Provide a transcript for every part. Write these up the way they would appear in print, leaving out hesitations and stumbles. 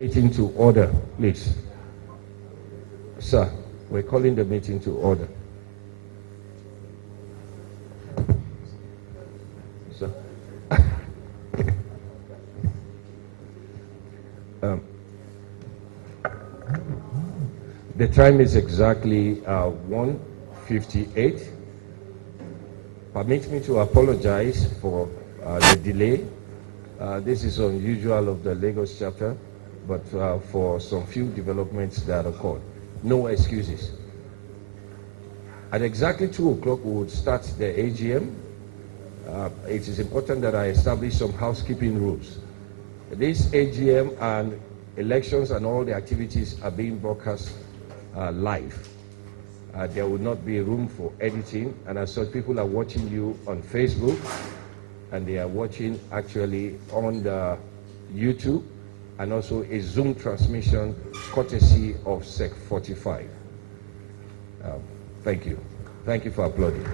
Meeting to order, please. Sir, we're calling the meeting to order. Sir. The time is exactly 1:58. Permit me to apologize for the delay. This is unusual of the Lagos chapter, but for some few developments that occurred. No excuses. At exactly 2 o'clock, we would start the AGM. It is important that I establish some housekeeping rules. This AGM and elections and all the activities are being broadcast live. There will not be room for editing, and as such, people are watching you on Facebook, and they are watching actually on the YouTube, and also a Zoom transmission courtesy of Sec 45. Thank you. Thank you for applauding.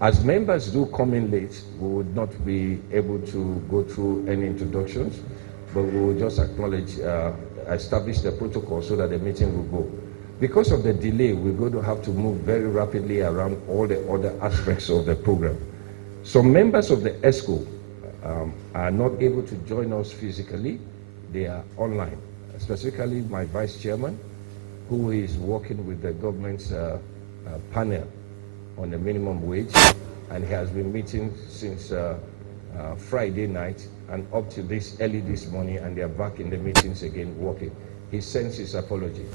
As members do come in late, we would not be able to go through any introductions, but we will just acknowledge, establish the protocol so that the meeting will go. Because of the delay, we're going to have to move very rapidly around all the other aspects of the program. Some members of the ESCO are not able to join us physically. They are online, specifically my vice chairman, who is working with the government's panel on the minimum wage, and he has been meeting since Friday night and up to early this morning, and they are back in the meetings again working. He sends his apology.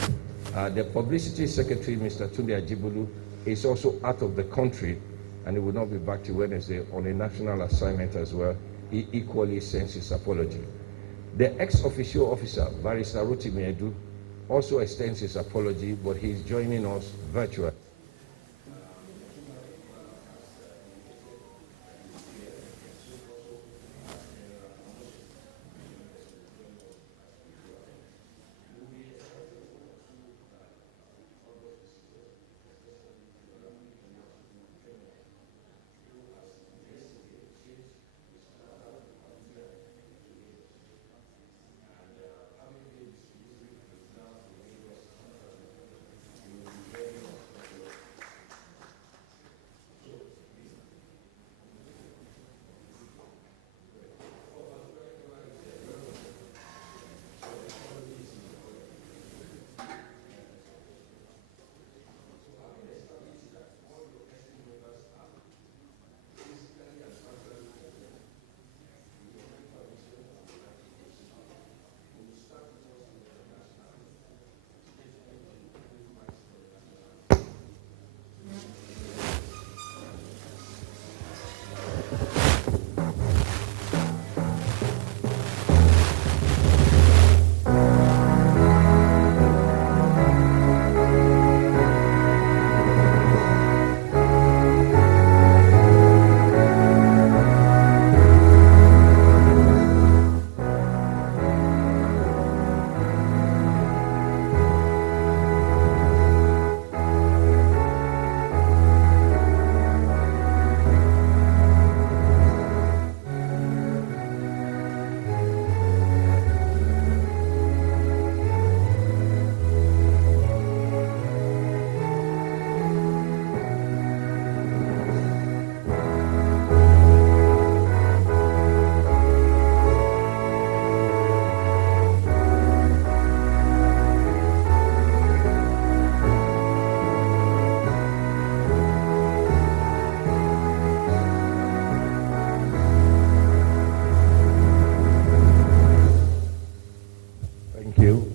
The publicity secretary, Mr. Tunde Ajibulu, is also out of the country, and he will not be back till Wednesday on a national assignment as well. He equally sends his apology. The ex-officio officer, Barrister Rotimi Edu, also extends his apology, but he is joining us virtually.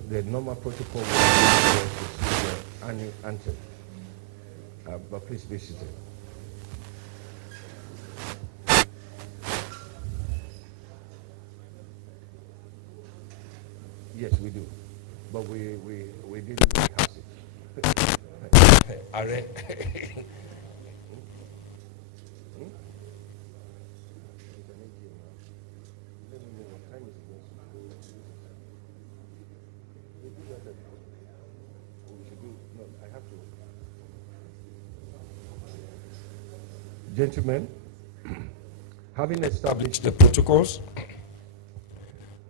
The normal protocol will be to see the AANI anthem, but please be seated. Yes, we do, but we didn't rehearse it. Are Gentlemen, having established the protocols,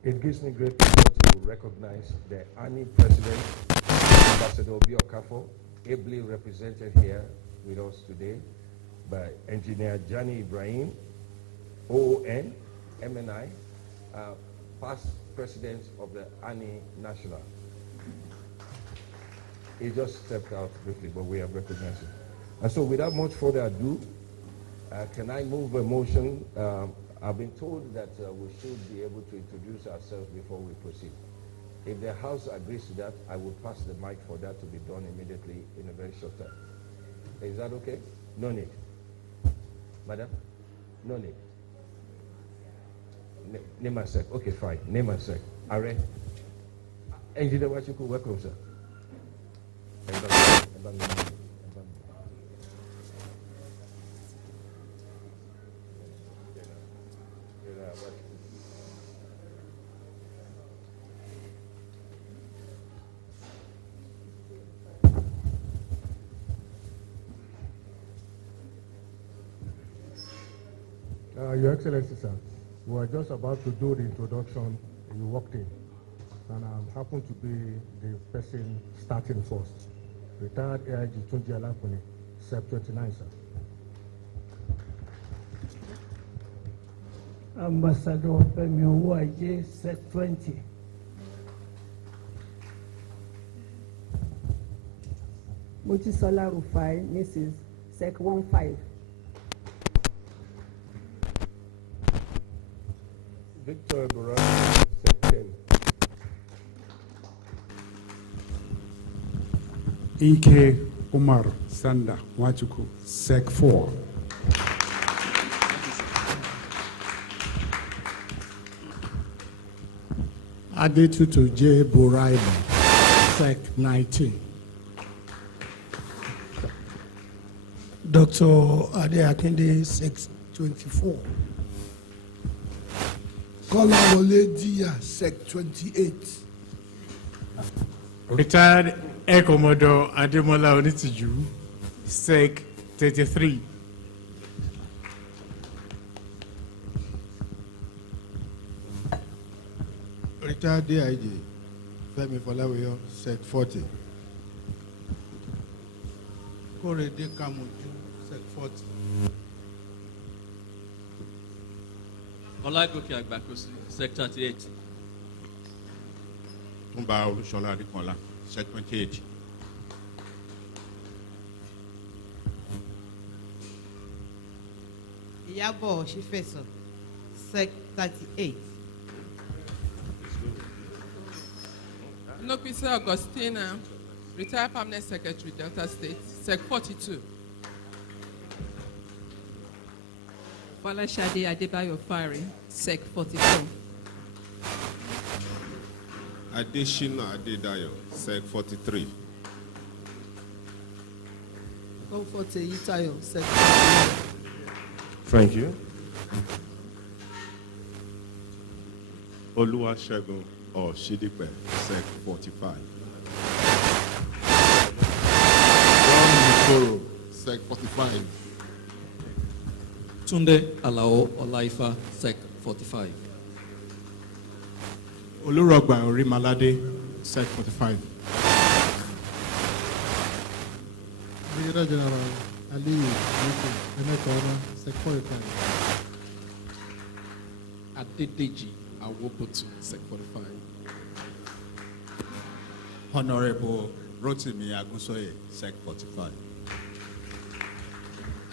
It gives me great pleasure to recognize the AANI President, Ambassador Obi Okafo, ably represented here with us today by Engineer Jani Ibrahim, OON, MNI, past President of the AANI National. He just stepped out briefly, but we have recognized him. And so without much further ado, can I move a motion? I've been told that we should be able to introduce ourselves before we proceed. If the House agrees to that, I will pass the mic for that to be done immediately in a very short time. Is that okay? No need. Madam? No need. Name and sec. Okay, fine. Name and sec. Are. Engineer Wachuku, welcome, sir. Your Excellency, sir, we were just about to do the introduction. You walked in, and I happen to be the person starting first. Retired AIG Tunji Alapuni, SEP 29, sir. Ambassador Femi Owuaje, SEC 20. Mojisola Rufai, Mrs. SEC 15. Victor Burani, SEC 10. Ike Umar Sanda Wachuku, SEC 4. Adetutu J. Buraiba, SEC 19. Dr. Ade Akinde, SEC 24. Kolawole Dia, SEC 28. Retired Air Commodore Ademola Onitiju, SEC 33. Retired DIG, Femi Folawiyo, SEC 40. Korede Kamuju, SEC 40. Olagoke Agbakosi, SEC 38. Tumba Olushola Adekola, SEC 28. Iyabo Shifeso, SEC 38. Nopisa Augustina, retired permanent secretary, Delta State, SEC 42. Falashade Adebayo Fari, SEC 44. Adeshina Adedayo, SEC 43. Comfort Yitayo, SEC 48. Thank you. Oluwasegun Oshidipe, SEC 45. John Nikoro, SEC 45. Tunde Alao Olaifa, SEC 45. Olurogba Orimalade, SEC 45. Brigadier General Aliyu Emekona, SEC 45. Adedeji Awobotu, SEC 45. Honorable Rotimi Agunsoye, SEC 45.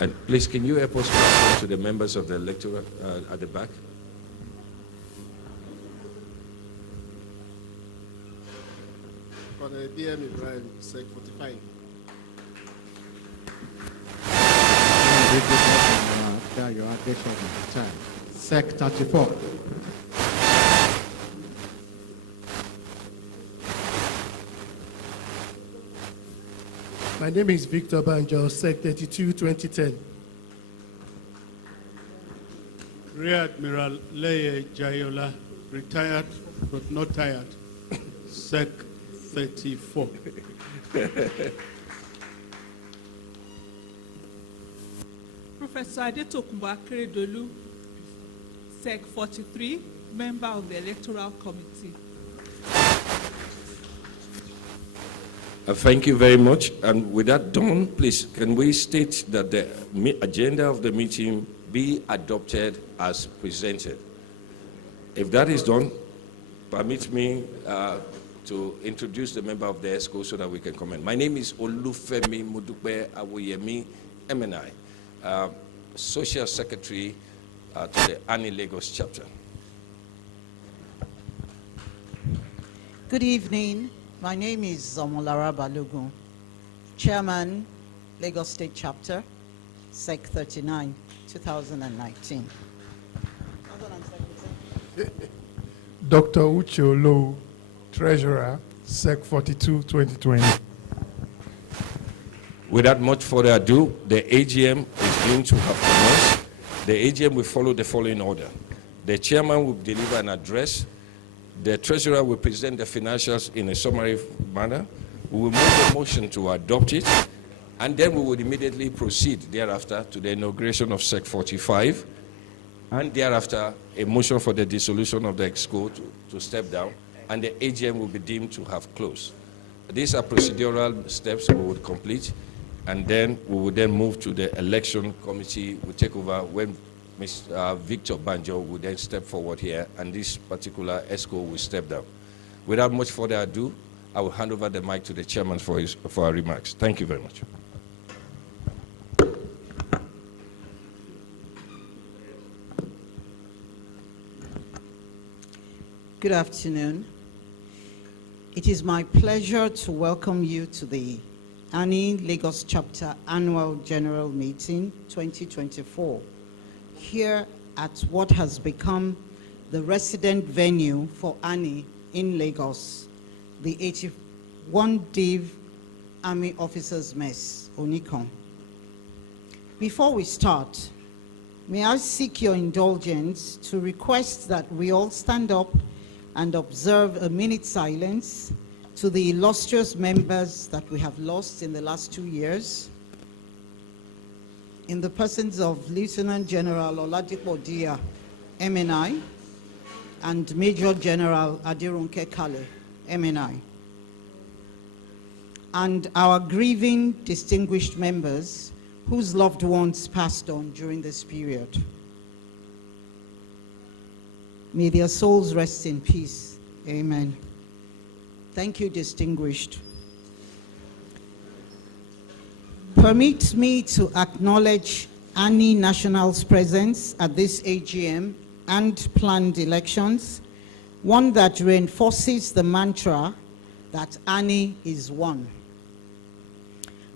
And please, can you help us pass on to the members of the electorate at the back? For the DM Ibrahim, SEC 45. SEC 34. My name is Victor Banjo, SEC 32, 2010. Rear Admiral Leye Jayola, retired but not tired, SEC 34. Professor Adetokunbo Akeredolu, SEC 43, member of the Electoral Committee. Thank you very much. And with that done, please, can we state that the agenda of the meeting be adopted as presented? If that is done, permit me to introduce the member of the ESCO so that we can comment. My name is Olufemi Mudupe Awoyemi MNI, Social Secretary to the AANI Lagos chapter. Good evening. My name is Zomolara Balogun, Chairman, Lagos State Chapter, SEC 39, 2019. Dr. Uche Olo, Treasurer, SEC 42, 2020. Without much further ado, the AGM is going to have commenced. The AGM will follow the following order. The chairman will deliver an address. The treasurer will present the financials in a summary manner. We will move the motion to adopt it, and then we will immediately proceed thereafter to the inauguration of SEC 45, and thereafter a motion for the dissolution of the EXCO to step down, and the AGM will be deemed to have closed. These are procedural steps we would complete, and then we will then move to the election committee. Will take over when Mr. Victor Banjo will then step forward here, and this particular ESCO will step down. Without much further ado, I will hand over the mic to the chairman for our remarks. Thank you very much. Good afternoon. It is my pleasure to welcome you to the AANI Lagos Chapter Annual General Meeting 2024, here at what has become the resident venue for AANI in Lagos, the 81 Div Army Officers Mess, Onikon. Before we start, may I seek your indulgence to request that we all stand up and observe a minute silence to the illustrious members that we have lost in the last 2 years, in the persons of Lieutenant General Oladipo Dia, MNI, and Major General Adirunke Kale, MNI, and our grieving distinguished members whose loved ones passed on during this period. May their souls rest in peace. Amen. Thank you, distinguished. Permit me to acknowledge AANI National's presence at this AGM and planned elections, one that reinforces the mantra that AANI is one.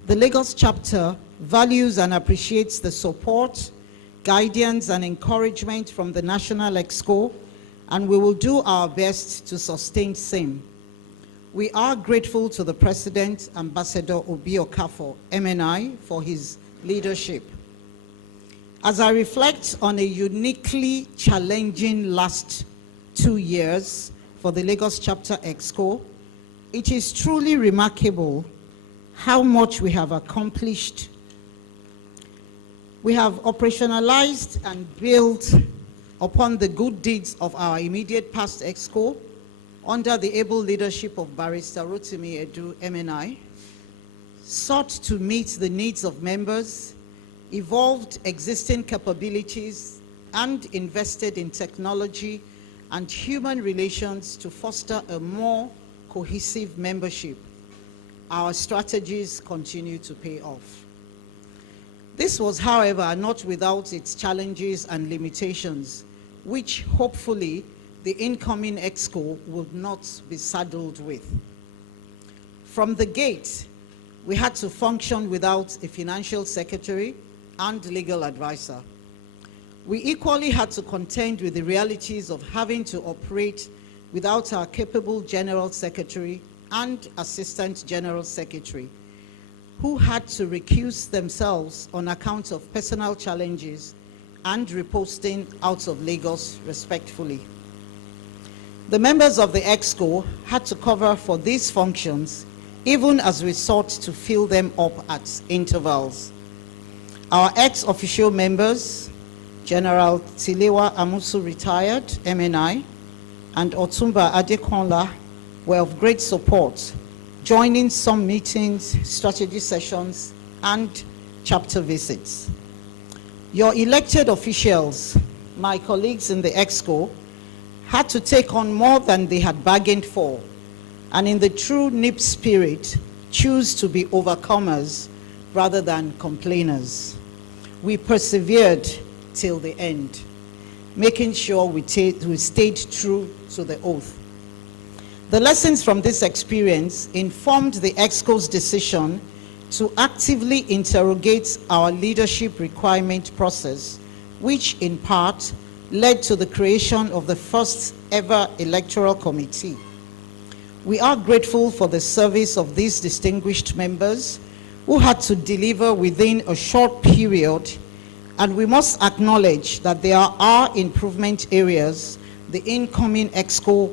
The Lagos chapter values and appreciates the support, guidance, and encouragement from the National EXCO, and we will do our best to sustain same. We are grateful to the President, Ambassador Obi Okafor, MNI, for his leadership. As I reflect on a uniquely challenging last 2 years for the Lagos Chapter EXCO, it is truly remarkable how much we have accomplished. We have operationalized and built upon the good deeds of our immediate past EXCO under the able leadership of Barrister Rotimi Edu, MNI, sought to meet the needs of members, evolved existing capabilities, and invested in technology and human relations to foster a more cohesive membership. Our strategies continue to pay off. This was, however, not without its challenges and limitations, which hopefully the incoming EXCO would not be saddled with. From the gate, we had to function without a financial secretary and legal advisor. We equally had to contend with the realities of having to operate without our capable general secretary and assistant general secretary, who had to recuse themselves on account of personal challenges and reposting out of Lagos respectfully. The members of the EXCO had to cover for these functions, even as we sought to fill them up at intervals. Our ex-officio members, General Tilewa Amusu retired, MNI, and Otumba Adekonla were of great support, joining some meetings, strategy sessions, and chapter visits. Your elected officials, my colleagues in the EXCO, had to take on more than they had bargained for, and in the true NIP spirit, choose to be overcomers rather than complainers. We persevered till the end, making sure we stayed true to the oath. The lessons from this experience informed the EXCO's decision to actively interrogate our leadership requirement process, which in part led to the creation of the first ever electoral committee. We are grateful for the service of these distinguished members who had to deliver within a short period, and we must acknowledge that there are improvement areas the incoming EXCO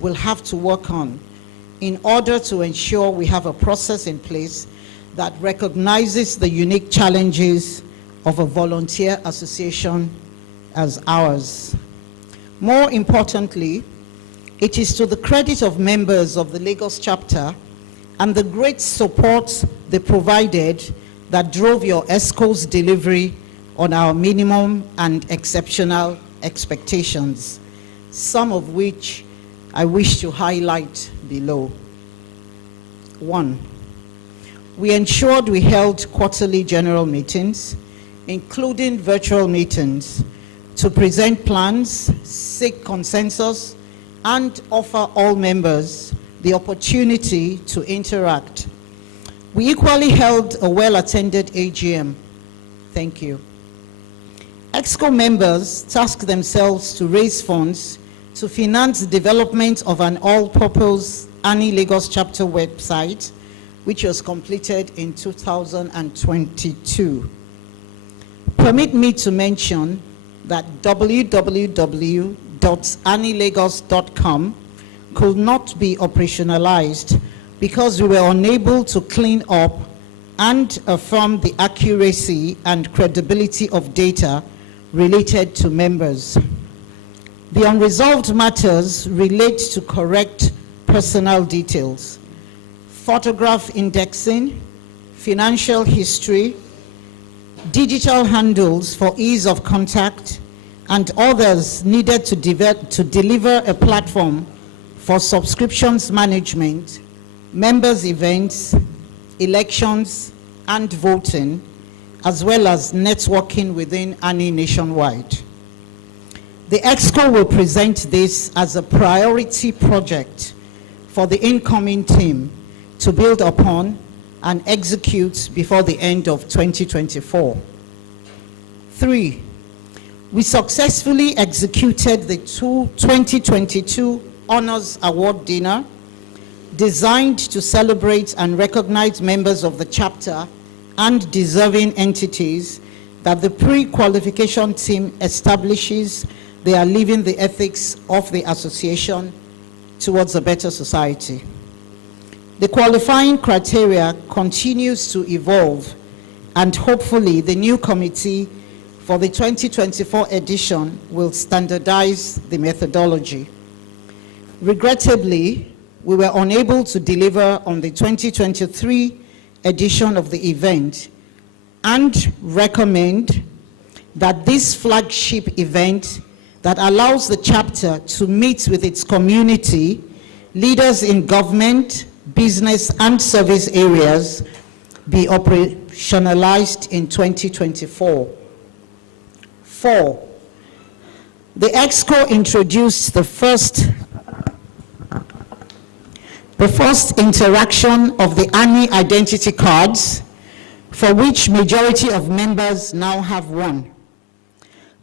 will have to work on in order to ensure we have a process in place that recognizes the unique challenges of a volunteer association as ours. More importantly, it is to the credit of members of the Lagos chapter and the great support they provided that drove your EXCO's delivery on our minimum and exceptional expectations, some of which I wish to highlight below. 1, we ensured we held quarterly general meetings, including virtual meetings, to present plans, seek consensus, and offer all members the opportunity to interact. We equally held a well-attended AGM. Thank you. EXCO members tasked themselves to raise funds to finance the development of an all-purpose AANI Lagos chapter website, which was completed in 2022. Permit me to mention that www.anilagos.com could not be operationalized because we were unable to clean up and affirm the accuracy and credibility of data related to members. The unresolved matters relate to correct personal details, photograph indexing, financial history, digital handles for ease of contact, and others needed to deliver a platform for subscriptions management, members' events, elections, and voting, as well as networking within AANI nationwide. The EXCO will present this as a priority project for the incoming team to build upon and execute before the end of 2024. 3, we successfully executed the 2022 Honors Award Dinner, designed to celebrate and recognize members of the chapter and deserving entities that the pre-qualification team establishes they are living the ethics of the association towards a better society. The qualifying criteria continues to evolve, and hopefully the new committee for the 2024 edition will standardize the methodology. Regrettably, we were unable to deliver on the 2023 edition of the event and recommend that this flagship event that allows the chapter to meet with its community, leaders in government, business, and service areas be operationalized in 2024. 4, the EXCO introduced the first interaction of the AANI identity cards, for which majority of members now have one.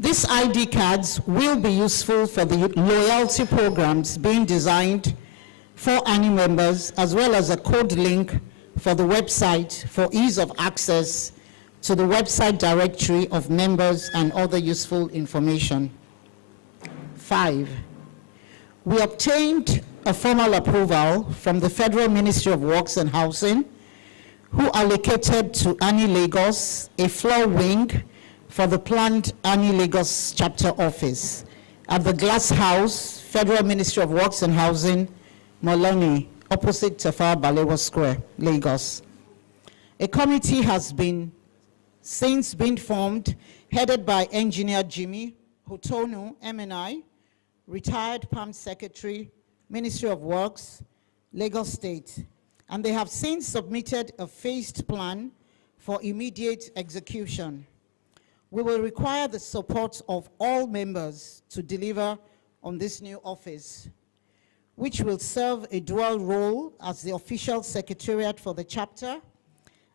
These ID cards will be useful for the loyalty programs being designed for AANI members, as well as a code link for the website for ease of access to the website directory of members and other useful information. 5, we obtained a formal approval from the Federal Ministry of Works and Housing, who allocated to AANI Lagos a floor wing for the planned AANI Lagos chapter office at the Glass House, Federal Ministry of Works and Housing, Moloni, opposite Tafawa Balewa Square, Lagos. A committee has since been formed, headed by Engineer Jimmy Hutonu, MNI, retired PAM Secretary, Ministry of Works, Lagos State, and they have since submitted a phased plan for immediate execution. We will require the support of all members to deliver on this new office, which will serve a dual role as the official secretariat for the chapter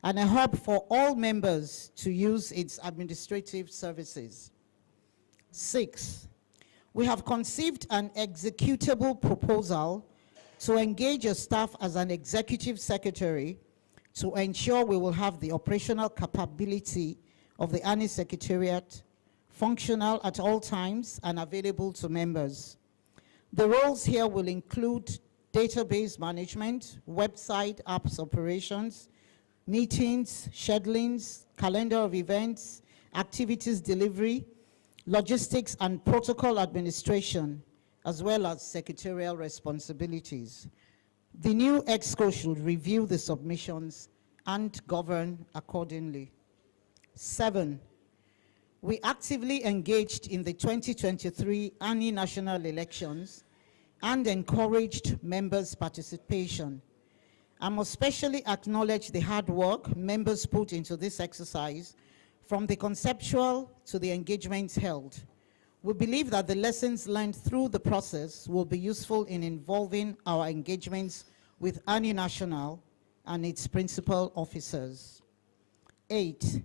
and a hub for all members to use its administrative services. 6, we have conceived an executable proposal to engage a staff as an executive secretary to ensure we will have the operational capability of the AANI Secretariat functional at all times and available to members. The roles here will include database management, website apps operations, meetings, schedulings, calendar of events, activities delivery, logistics and protocol administration, as well as secretarial responsibilities. The new EXCO should review the submissions and govern accordingly. 7, we actively engaged in the 2023 AANI national elections and encouraged members' participation. I must especially acknowledge the hard work members put into this exercise, from the conceptual to the engagements held. We believe that the lessons learned through the process will be useful in involving our engagements with AANI National and its principal officers. 8,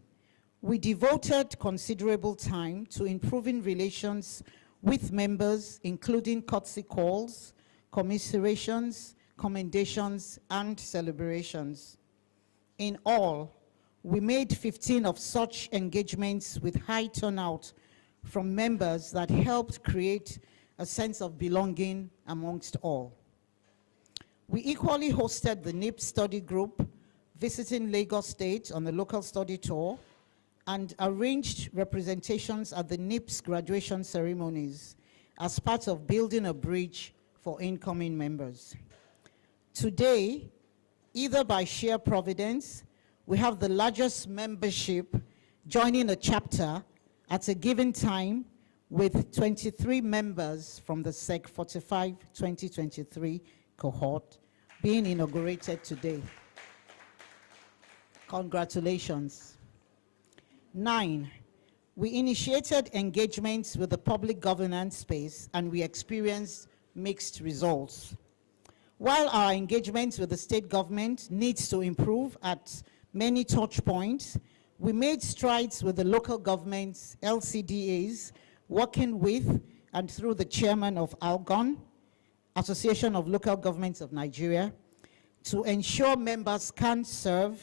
we devoted considerable time to improving relations with members, including courtesy calls, commiserations, commendations, and celebrations. In all, we made 15 of such engagements with high turnout from members that helped create a sense of belonging amongst all. We equally hosted the NIP study group visiting Lagos State on a local study tour and arranged representations at the NIP's graduation ceremonies as part of building a bridge for incoming members. Today, either by sheer providence, we have the largest membership joining a chapter at a given time, with 23 members from the SEC 45 2023 cohort being inaugurated today. Congratulations. 9, we initiated engagements with the public governance space and we experienced mixed results. While our engagements with the state government needs to improve at many touch points, we made strides with the local governments, LCDAs, working with and through the chairman of ALGON, Association of Local Governments of Nigeria, to ensure members can serve,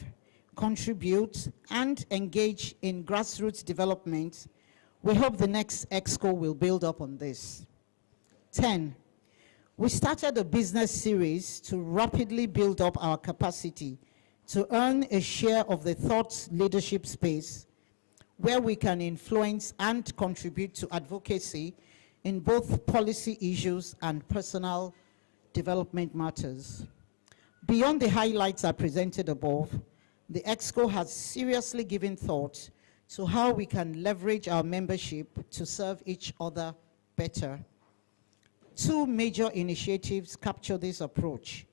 contribute, and engage in grassroots development. We hope the next EXCO will build up on this. 10, we started a business series to rapidly build up our capacity to earn a share of the thought leadership space where we can influence and contribute to advocacy in both policy issues and personal development matters. Beyond the highlights I presented above, the EXCO has seriously given thought to how we can leverage our membership to serve each other better. 2 major initiatives capture this approach,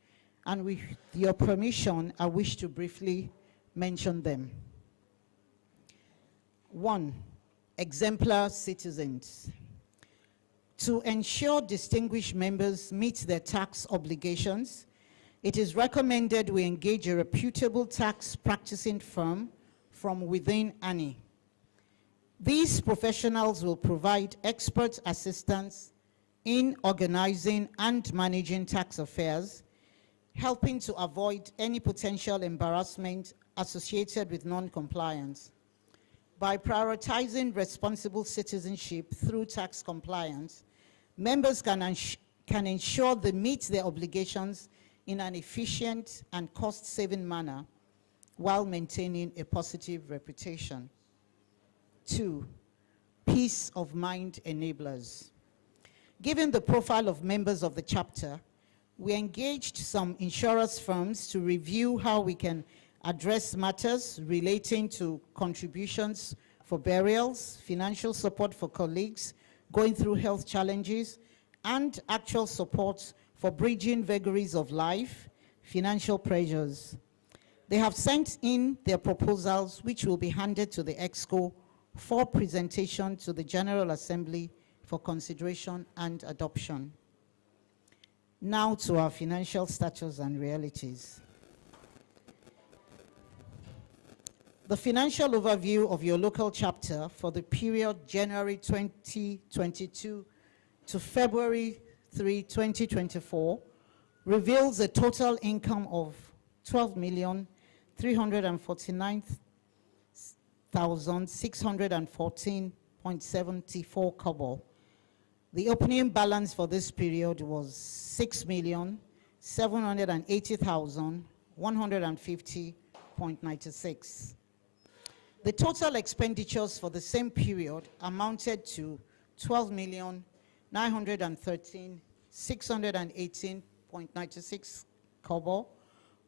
and with your permission, I wish to briefly mention them. 1, exemplar citizens. To ensure distinguished members meet their tax obligations, it is recommended we engage a reputable tax practicing firm from within AANI. These professionals will provide expert assistance in organizing and managing tax affairs, helping to avoid any potential embarrassment associated with non-compliance. By prioritizing responsible citizenship through tax compliance, members can ensure they meet their obligations in an efficient and cost-saving manner while maintaining a positive reputation. 2, peace of mind enablers. Given the profile of members of the chapter, we engaged some insurance firms to review how we can address matters relating to contributions for burials, financial support for colleagues going through health challenges, and actual support for bridging vagaries of life, financial pressures. They have sent in their proposals, which will be handed to the EXCO for presentation to the General Assembly for consideration and adoption. Now to our financial status and realities. The financial overview of your local chapter for the period January 2022 to February 3, 2024 reveals a total income of 12,349,614.74 kobo. The opening balance for this period was 6,780,150.96. The total expenditures for the same period amounted to 12,913,618.96 kobo,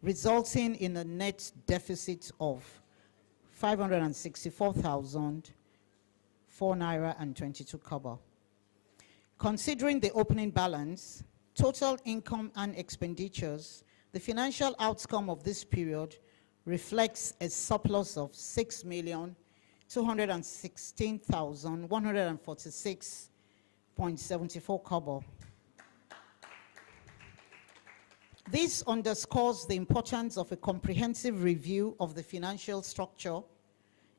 resulting in a net deficit of 564,004 naira and 22 kobo. Considering the opening balance, total income and expenditures, the financial outcome of this period reflects a surplus of 6,216,146.74 kobo. This underscores the importance of a comprehensive review of the financial structure,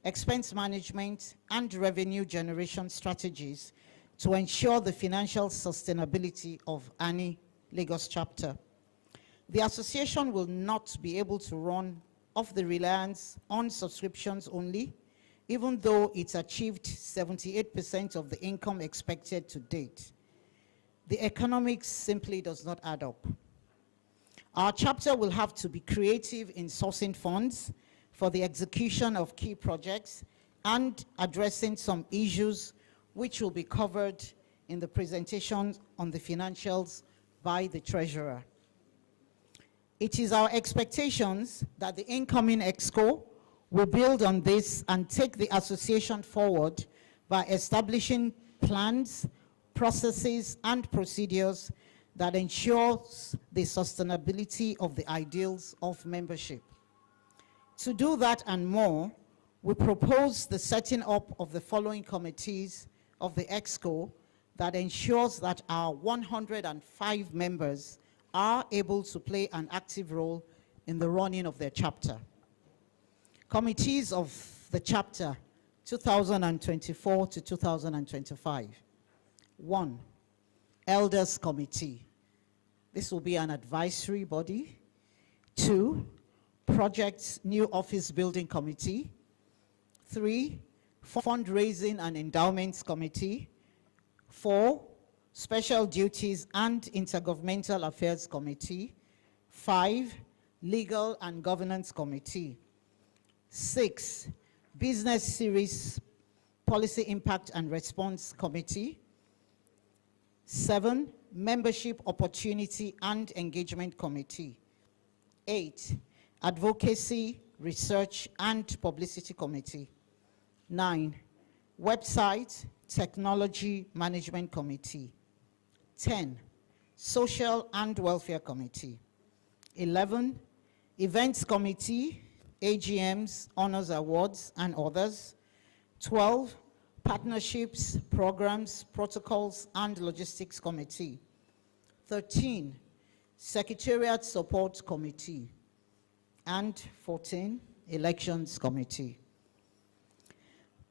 expense management, and revenue generation strategies to ensure the financial sustainability of AANI Lagos chapter. The association will not be able to run off the reliance on subscriptions only, even though it's achieved 78% of the income expected to date. The economics simply does not add up. Our chapter will have to be creative in sourcing funds for the execution of key projects and addressing some issues which will be covered in the presentation on the financials by the treasurer. It is our expectations that the incoming EXCO will build on this and take the association forward by establishing plans, processes, and procedures that ensures the sustainability of the ideals of membership. To do that and more, we propose the setting up of the following committees of the EXCO that ensures that our 105 members are able to play an active role in the running of their chapter. Committees of the chapter 2024 to 2025. 1. Elders Committee. This will be an advisory body. 2. Projects New Office Building Committee. 3. Fundraising and Endowments Committee. 4. Special Duties and Intergovernmental Affairs Committee. 5. Legal and Governance Committee. 6. Business Series Policy Impact and Response Committee. 7. Membership Opportunity and Engagement Committee. 8. Advocacy, Research and Publicity Committee. 9. Website, Technology Management Committee. 10. Social and Welfare Committee. 11. Events Committee, AGMs, Honors Awards, and others. 12. Partnerships, Programs, Protocols, and Logistics Committee. 13. Secretariat Support Committee. And 14. Elections Committee.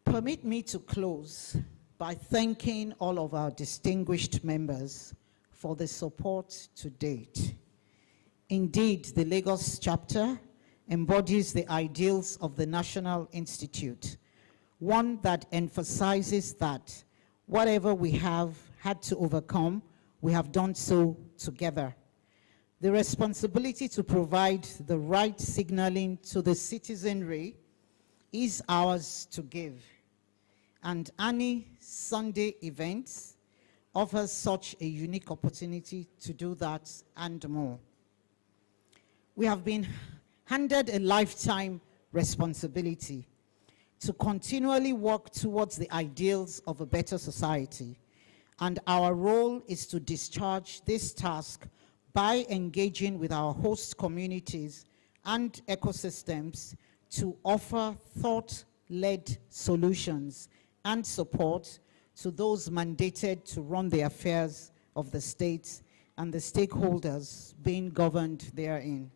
Permit me to close by thanking all of our distinguished members for the support to date. Indeed, the Lagos chapter embodies the ideals of the National Institute, one that emphasizes that whatever we have had to overcome, we have done so together. The responsibility to provide the right signaling to the citizenry is ours to give. and AANI Sunday events offers such a unique opportunity to do that and more. We have been handed a lifetime responsibility to continually work towards the ideals of a better society, and our role is to discharge this task by engaging with our host communities and ecosystems to offer thought-led solutions and support to those mandated to run the affairs of the state and the stakeholders being governed therein.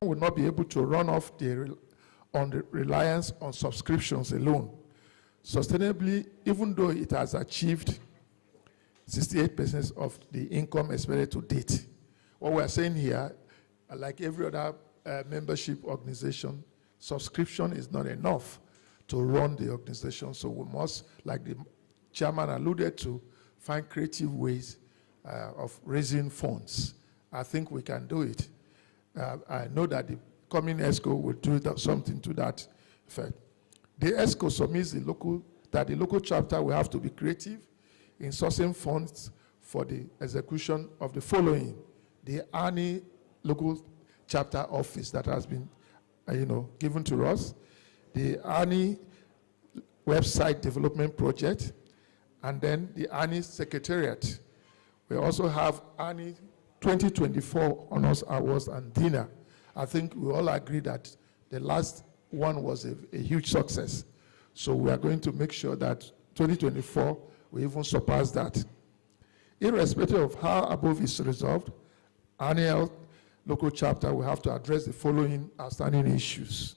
We will not be able to run off on the reliance on subscriptions alone. Sustainably, even though it has achieved 68% of the income expected to date, what we are saying here, like every other membership organization, subscription is not enough to run the organization. So we must, like the chairman alluded to, find creative ways of raising funds. I think we can do it. I know that the coming ESCO will do something to that effect. The ESCO submits the local chapter will have to be creative in sourcing funds for the execution of the following: the AANI local chapter office that has been given to us, the AANI website development project, and then the AANI secretariat. We also have AANI 2024 Honors Awards and Dinner. I think we all agree that the last one was a huge success. So we are going to make sure that 2024 we even surpass that. Irrespective of how above is resolved, AANI local chapter will have to address the following outstanding issues: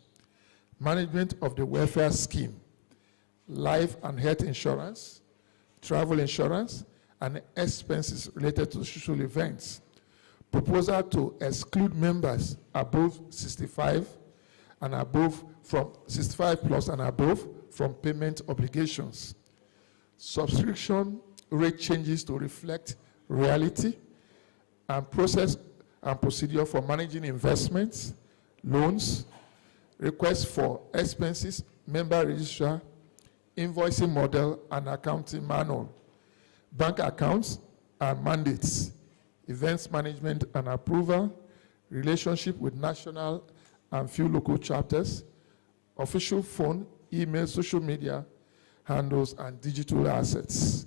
management of the welfare scheme, life and health insurance, travel insurance, and expenses related to social events. Proposal to exclude members above 65 and above from 65 plus and above from payment obligations. Subscription rate changes to reflect reality, and process and procedure for managing investments, loans, requests for expenses, member registrar, invoicing model and accounting manual, bank accounts and mandates, events management and approval, relationship with national and few local chapters, official phone, email, social media handles, and digital assets,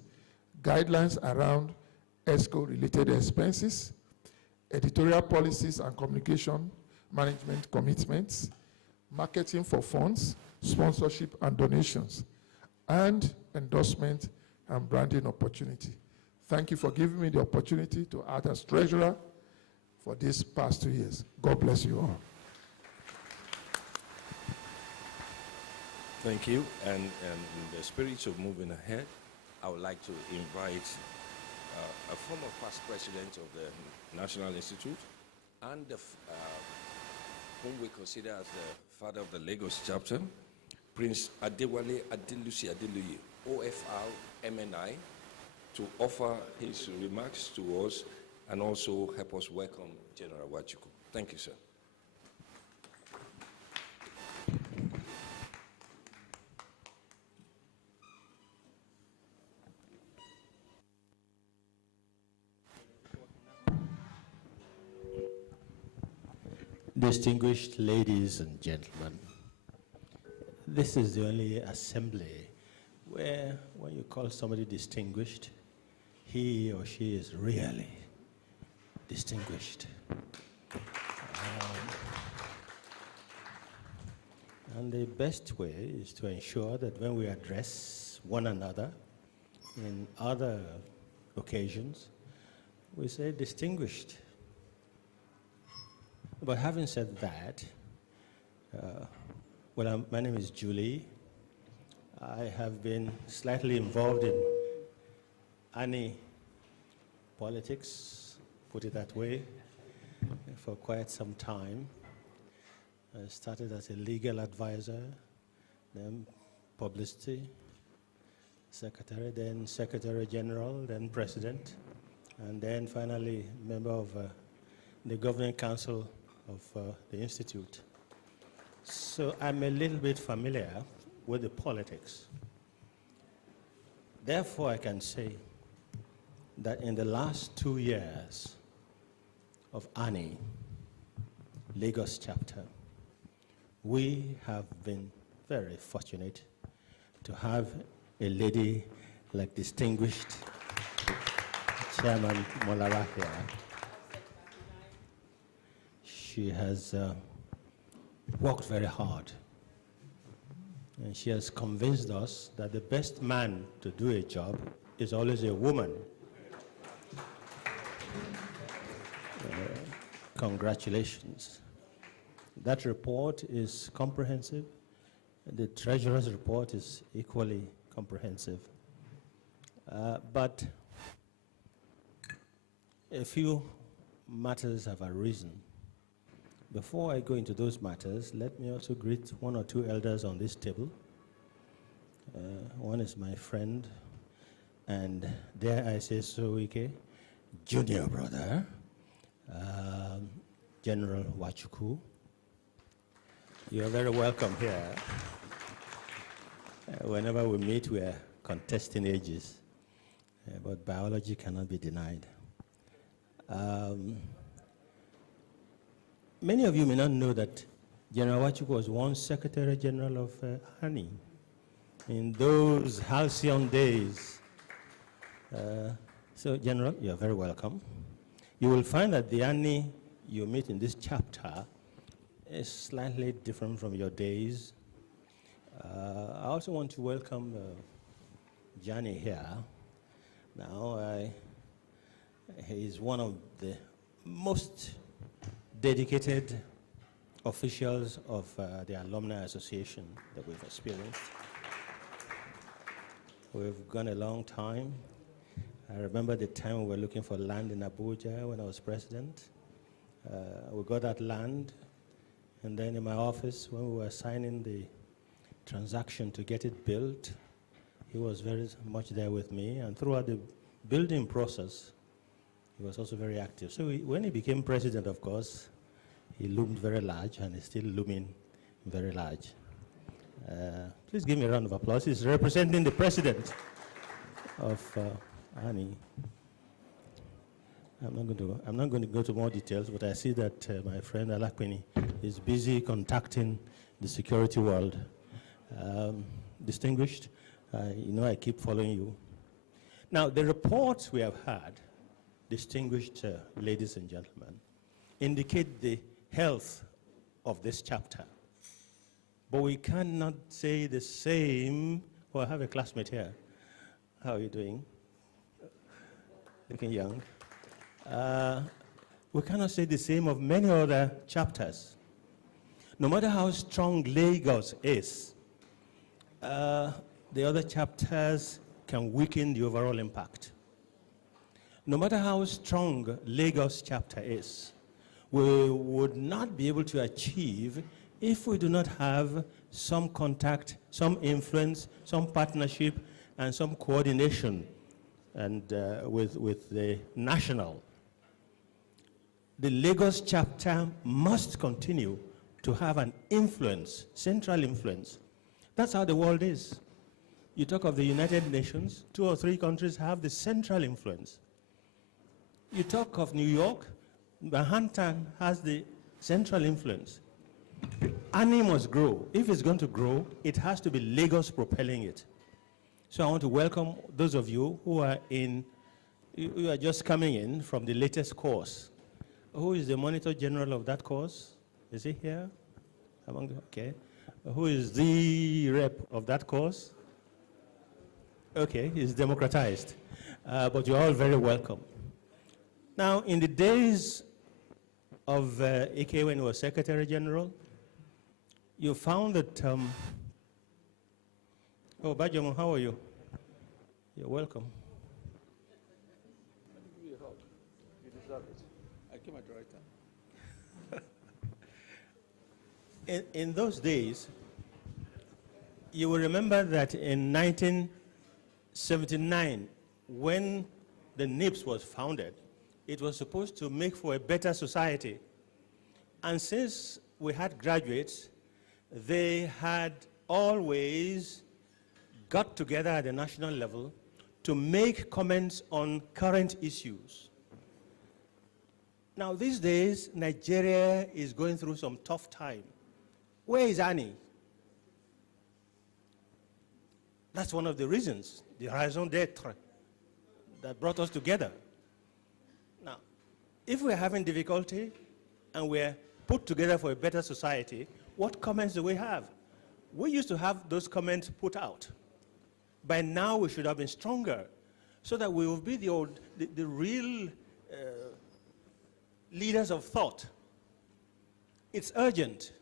guidelines around ESCO-related expenses, editorial policies and communication management commitments, marketing for funds, sponsorship and donations, and endorsement and branding opportunity. Thank you for giving me the opportunity to act as treasurer for these past 2 years. God bless you all. Thank you. And in the spirit of moving ahead, I would like to invite a former past president of the National Institute and whom we consider as the father of the Lagos chapter, Prince Adewale Adelusi Adeluyi, OFR MNI, to offer his remarks to us and also help us welcome General Wachuku. Thank you, sir. Distinguished ladies and gentlemen, this is the only assembly where when you call somebody distinguished, he or she is really distinguished. And the best way is to ensure that when we address one another in other occasions, we say distinguished. But having said that, my name is Julie. I have been slightly involved in AANI politics, put it that way, for quite some time. I started as a legal advisor, then publicity secretary, then secretary general, then president, and then finally member of the governing council of the institute. So I'm a little bit familiar with the politics. Therefore, I can say that in the last 2 years of AANI, Lagos chapter, we have been very fortunate to have a lady like distinguished Chairman Molara here. She has worked very hard, and she has convinced us that the best man to do a job is always a woman. Congratulations. That report is comprehensive. The Treasurer's report is equally comprehensive. But a few matters have arisen. Before I go into those matters, let me also greet one or two elders on this table. One is my friend, and dare I say so, junior brother, General Wachuku. You're very welcome here. Whenever we meet, we are contesting ages, but biology cannot be denied. Many of you may not know that General Wachuku was once Secretary General of AANI in those halcyon days. So, General, you're very welcome. You will find that the AANI you meet in this chapter is slightly different from your days. I also want to welcome Johnny here. Now, he's one of the most dedicated officials of the Alumni Association that we've experienced. We've gone a long time. I remember the time we were looking for land in Abuja when I was president. We got that land, and then in my office, when we were signing the transaction to get it built, he was very much there with me, and throughout the building process, he was also very active. So when he became president, of course, he loomed very large, and he's still looming very large. Please give me a round of applause. He's representing the president of AANI. I'm not going to go to more details, but I see that my friend Alakwini is busy contacting the security world. Distinguished, you know I keep following you. Now, the reports we have had, distinguished ladies and gentlemen, indicate the health of this chapter. But we cannot say the same. Oh, I have a classmate here. How are you doing? Looking young. We cannot say the same of many other chapters. No matter how strong Lagos is, the other chapters can weaken the overall impact. No matter how strong Lagos chapter is, we would not be able to achieve if we do not have some contact, some influence, some partnership, and some coordination and with the national. The Lagos chapter must continue to have an influence, central influence. That's how the world is. You talk of the United Nations, 2 or 3 countries have the central influence. You talk of New York, Manhattan has the central influence. AANI must grow. If it's going to grow, it has to be Lagos propelling it. So I want to welcome those of you who are just coming in from the latest course. Who is the Monitor General of that course? Is he here? Okay. Who is the rep of that course? Okay, he's democratized. But you're all very welcome. Now, in the days of Ike when he was Secretary General, you found that, oh, Bajamo, how are you? You're welcome. Let me give you a hug. You deserve it. I came at the right time. In those days, you will remember that in 1979, when the NIPS was founded, it was supposed to make for a better society. And since we had graduates, they had always got together at the national level to make comments on current issues. Now, these days, Nigeria is going through some tough time. Where is AANI? That's one of the reasons, the raison d'etre that brought us together. Now, if we're having difficulty and we're put together for a better society, what comments do we have? We used to have those comments put out. By now, we should have been stronger so that we will be the real leaders of thought. It's urgent.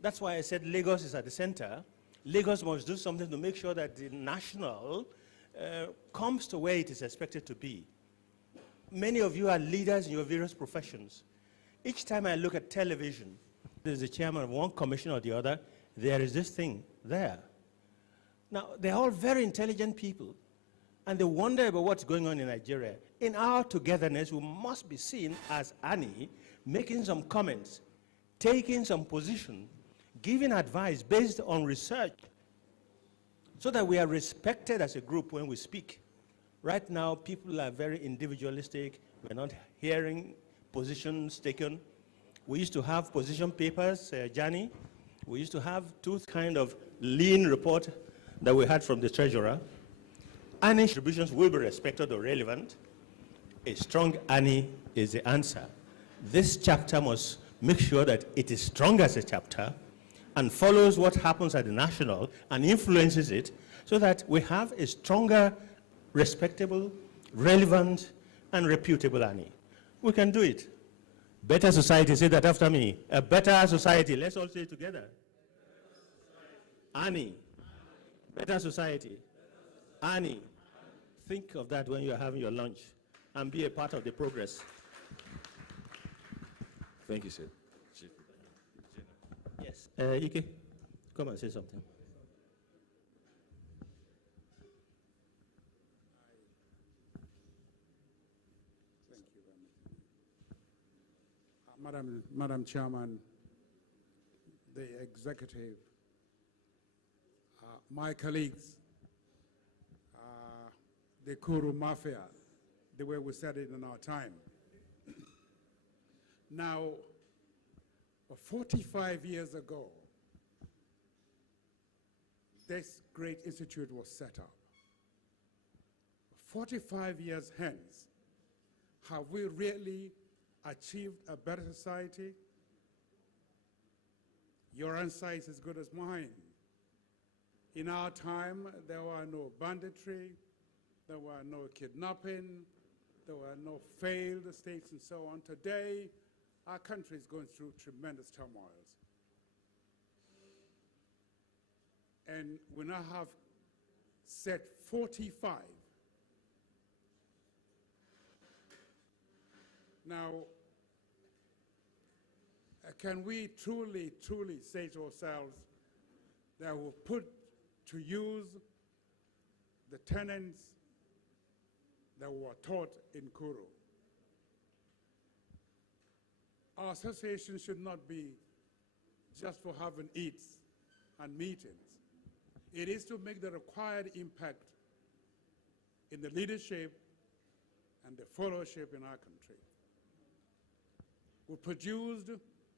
That's why I said Lagos is at the center. Lagos must do something to make sure that the national comes to where it is expected to be. Many of you are leaders in your various professions. Each time I look at television, there's the chairman of one commission or the other, there is this thing there. Now, they're all very intelligent people, and they wonder about what's going on in Nigeria. In our togetherness, we must be seen as AANI making some comments, taking some position, giving advice based on research, so that we are respected as a group when we speak. Right now, people are very individualistic. We're not hearing positions taken. We used to have position papers, Johnny. We used to have two kind of lean report that we had from the treasurer. AANI contributions will be respected or relevant. A strong AANI is the answer. This chapter must make sure that it is strong as a chapter and follows what happens at the national and influences it so that we have a stronger, respectable, relevant, and reputable AANI. We can do it. Better society, say that after me. A better society. Let's all say it together. AANI. Better society. AANI. Think of that when you're having your lunch and be a part of the progress. Thank you, sir. Yes. Ike, come and say something. Thank you very much. Madam Chairman, the executive, my colleagues, the Kuru Mafia, the way we said it in our time. Now, 45 years ago, this great institute was set up. 45 years hence, have we really achieved a better society? Your answer is as good as mine. In our time, there were no banditry, there were no kidnapping, there were no failed states and so on. Today, our country is going through tremendous turmoils. And we now have set 45. Now, can we truly say to ourselves that we'll put to use the tenets that were taught in Kuru? Our association should not be just for having eats and meetings. It is to make the required impact in the leadership and the followership in our country. We produced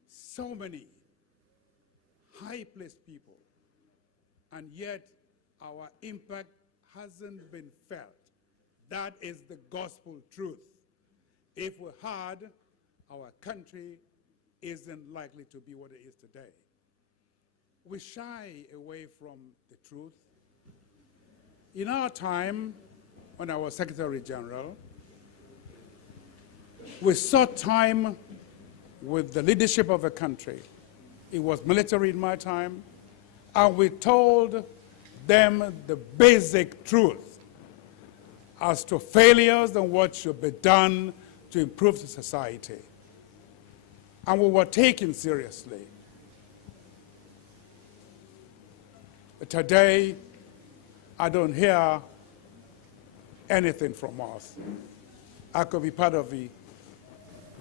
so many high-placed people, and yet our impact hasn't been felt. That is the gospel truth. If we had, our country isn't likely to be what it is today. We shy away from the truth. In our time, when I was Secretary General, we sought time with the leadership of the country. It was military in my time, and we told them the basic truth as to failures and what should be done to improve the society. And we were taken seriously. Today, I don't hear anything from us. I could be part of the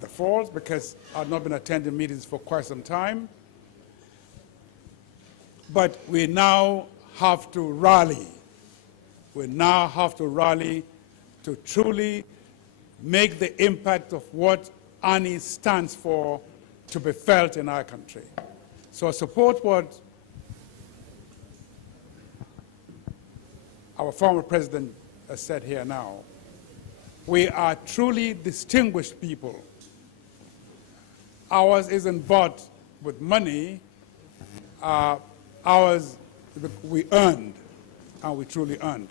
fault because I've not been attending meetings for quite some time. But we now have to rally. We now have to rally to truly make the impact of what AANI stands for to be felt in our country. So I support what our former president has said here now. We are truly distinguished people. Ours isn't bought with money. Ours, we earned, and we truly earned.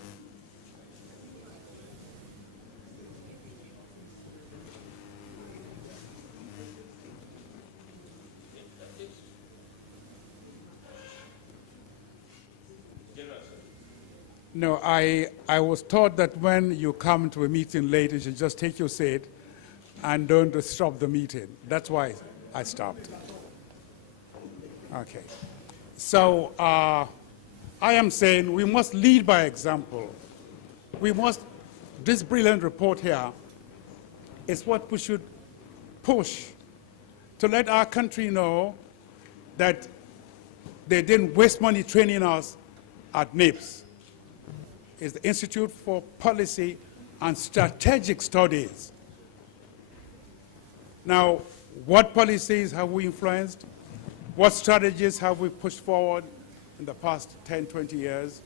No, I was taught that when you come to a meeting late, you should just take your seat and don't disrupt the meeting. That's why I stopped. Okay. So I am saying we must lead by example. We must, this brilliant report here is what we should push to let our country know that they didn't waste money training us at NIPS. Is the Institute for Policy and Strategic Studies. Now, what policies have we influenced? What strategies have we pushed forward in the past 10, 20 years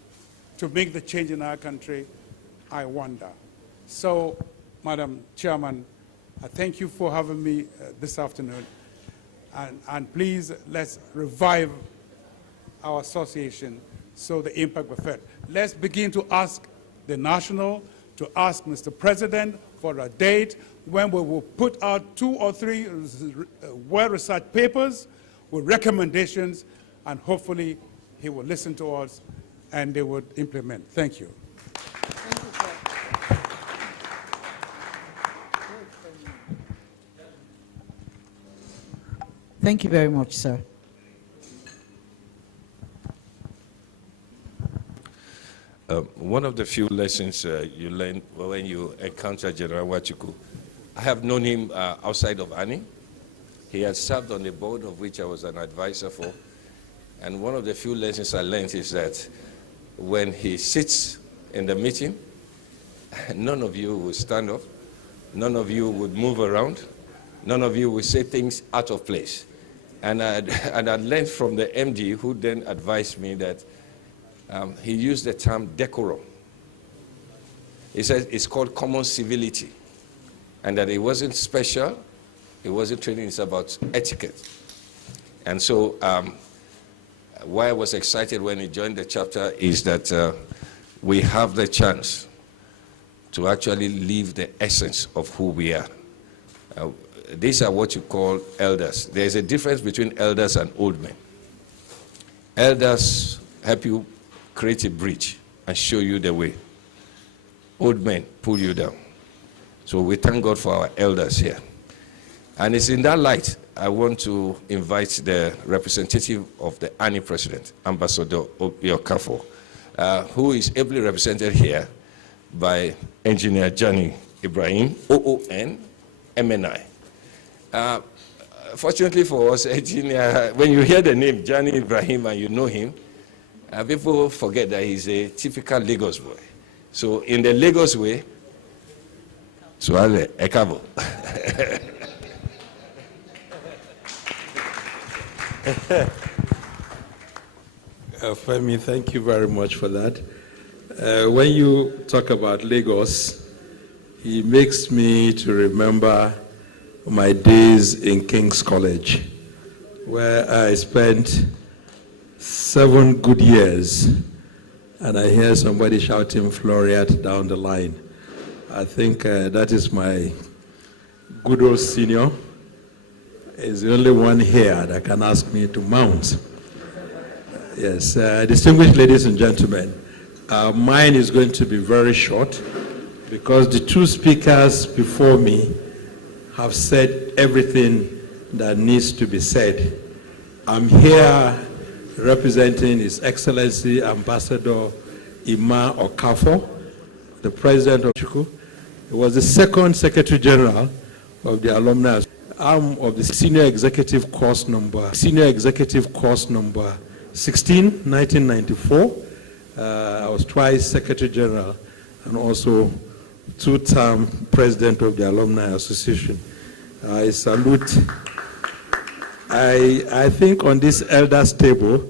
to make the change in our country? I wonder. So, Madam Chairman, I thank you for having me this afternoon. And please, let's revive our association so the impact will be felt. Let's begin to ask the national, to ask Mr. President for a date when we will put out 2 or 3 well-researched papers with recommendations, and hopefully he will listen to us and they would implement. Thank you. Thank you very much, sir. One of the few lessons you learn when you encounter General Wachuku, I have known him outside of AANI. He had served on the board of which I was an advisor for. And one of the few lessons I learned is that when he sits in the meeting, none of you will stand up, none of you would move around, none of you will say things out of place. And I learned from the MD, who then advised me that he used the term decorum. He said it's called common civility, and that it wasn't special, it wasn't training, it's about etiquette. And so why I was excited when he joined the chapter is that we have the chance to actually live the essence of who we are. These are what you call elders. There's a difference between elders and old men. Elders help you create a bridge and show you the way. Old men pull you down. So we thank God for our elders here. And it's in that light I want to invite the representative of the AANI president, Ambassador Okafo, who is ably represented here by Engineer Johnny Ibrahim, OON, MNI. Fortunately for us, Engineer, when you hear the name Johnny Ibrahim and you know him, people forget that he's a typical Lagos boy. So in the Lagos way, Suale Ekabo. Femi, thank you very much for that. When you talk about Lagos, it makes me to remember my days in King's College, where I spent 7 good years, and I hear somebody shouting Floriat down the line. I think that is my good old senior. Is the only one here that can ask me to mount. Yes, distinguished ladies and gentlemen, mine is going to be very short because the 2 speakers before me have said everything that needs to be said. I'm here representing His Excellency Ambassador Ima Okafo, the President of Chuku. He was the 2nd Secretary General of the Alumni Arm of the Senior Executive Course number 16, 1994, I was twice Secretary General and also two-term President of the Alumni Association. I salute. I think on this elders table,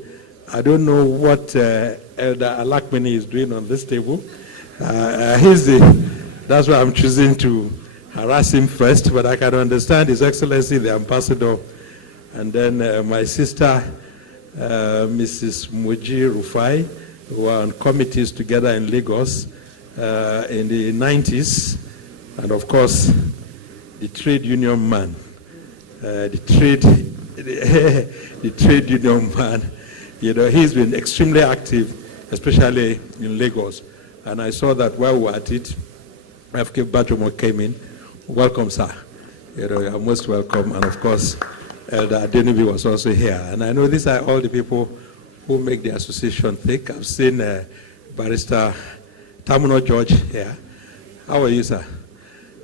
I don't know what Elder Alakmeni is doing on this table. That's why I'm choosing to harass him first, but I can understand His Excellency the Ambassador, and then my sister, Mrs. Moji Rufai, who are on committees together in Lagos in the 90s, and of course, the trade union man, the trade union man. You know, he's been extremely active, especially in Lagos. And I saw that while we were at it, FK Bajomo came in. Welcome, sir. You know, you're most welcome. And of course, Elder Adenibi was also here. And I know these are all the people who make the association thick. I've seen Barrister Tamuno George here. How are you, sir?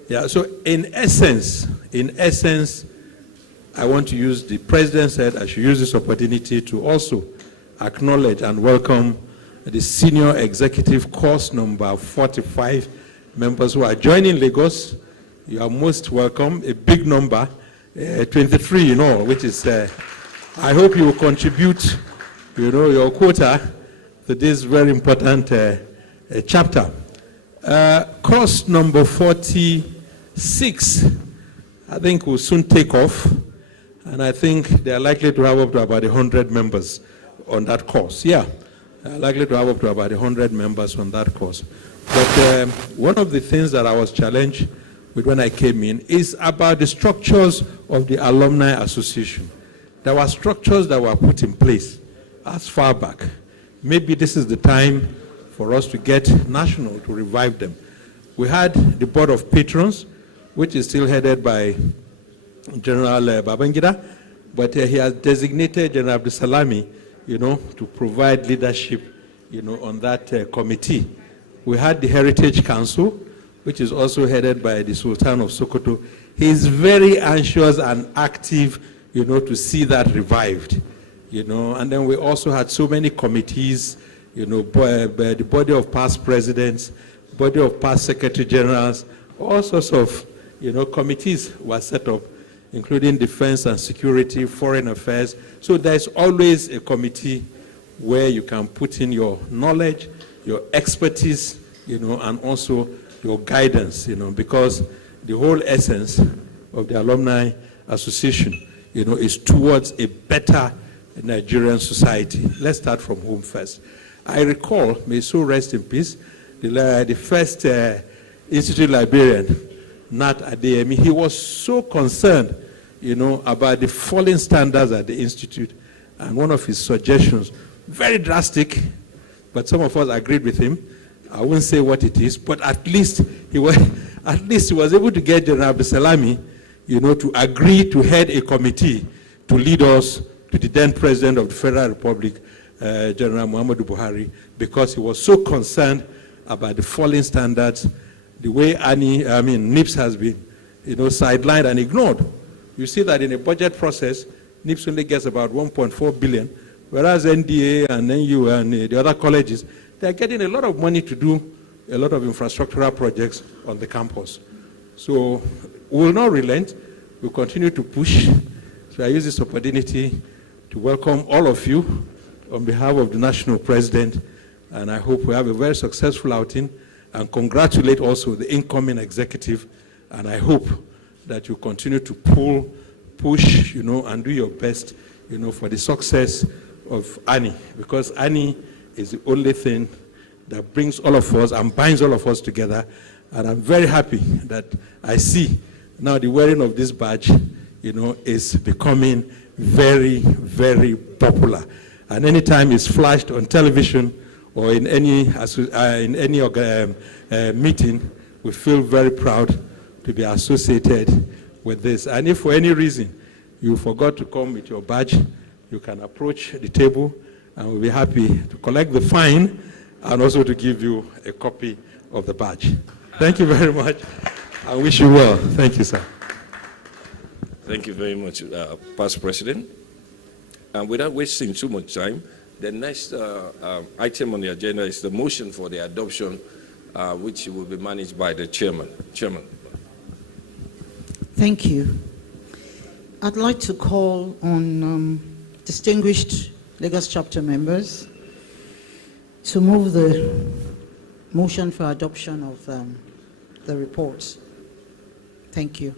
Yeah, so in essence, I want to use, the President said I should use this opportunity to also acknowledge and welcome the senior executive course number 45 members who are joining Lagos. You are most welcome, a big number, 23 in all, which is, I hope you will contribute, you know, your quota to this very important chapter. Course number 46, I think will soon take off, and I think they are likely to have up to about 100 members on that course. Yeah, likely to have up to about 100 members on that course. But one of the things that I was challenged with when I came in is about the structures of the Alumni Association. There were structures that were put in place as far back. Maybe this is the time for us to get national to revive them. We had the Board of Patrons, which is still headed by General Babangida, but he has designated General Abdusalami, you know, to provide leadership, you know, on that committee. We had the Heritage Council, which is also headed by the Sultan of Sokoto. He is very anxious and active, you know, to see that revived, you know. And then we also had so many committees, you know, the body of past presidents, body of past secretary generals, all sorts of, you know, committees were set up, including defense and security, foreign affairs. So there's always a committee where you can put in your knowledge, your expertise, you know, and also your guidance, you know, because the whole essence of the Alumni Association, you know, is towards a better Nigerian society. Let's start from home first. I recall, may so rest in peace, the first institute librarian, Nat Adeyemi, he was so concerned, you know, about the falling standards at the institute, and one of his suggestions, very drastic, but some of us agreed with him. I won't say what it is, but at least he was able to get General Abdusalami, you know, to agree to head a committee to lead us to the then President of the Federal Republic, General Muhammadu Buhari, because he was so concerned about the falling standards, the way NIPS has been, you know, sidelined and ignored. You see that in a budget process, NIPS only gets about 1.4 billion, whereas NDA and NU and the other colleges, they're getting a lot of money to do a lot of infrastructural projects on the campus. So we will not relent. We'll continue to push. So I use this opportunity to welcome all of you on behalf of the National President, and I hope we have a very successful outing, and congratulate also the incoming executive, and I hope that you continue to push, you know, and do your best, you know, for the success of AANI, because AANI is the only thing that brings all of us and binds all of us together, and I'm very happy that I see now the wearing of this badge, you know, is becoming very, very popular. And anytime it's flashed on television or in any meeting, we feel very proud to be associated with this. And if for any reason you forgot to come with your badge, you can approach the table, and we'll be happy to collect the fine and also to give you a copy of the badge. Thank you very much. I wish you well. Thank you, sir. Thank you very much, Past President. And without wasting too much time, The next item on the agenda is the motion for the adoption, which will be managed by the chairman. Chairman. Thank you. I'd like to call on distinguished Lagos chapter members to move the motion for adoption of the report. Thank you.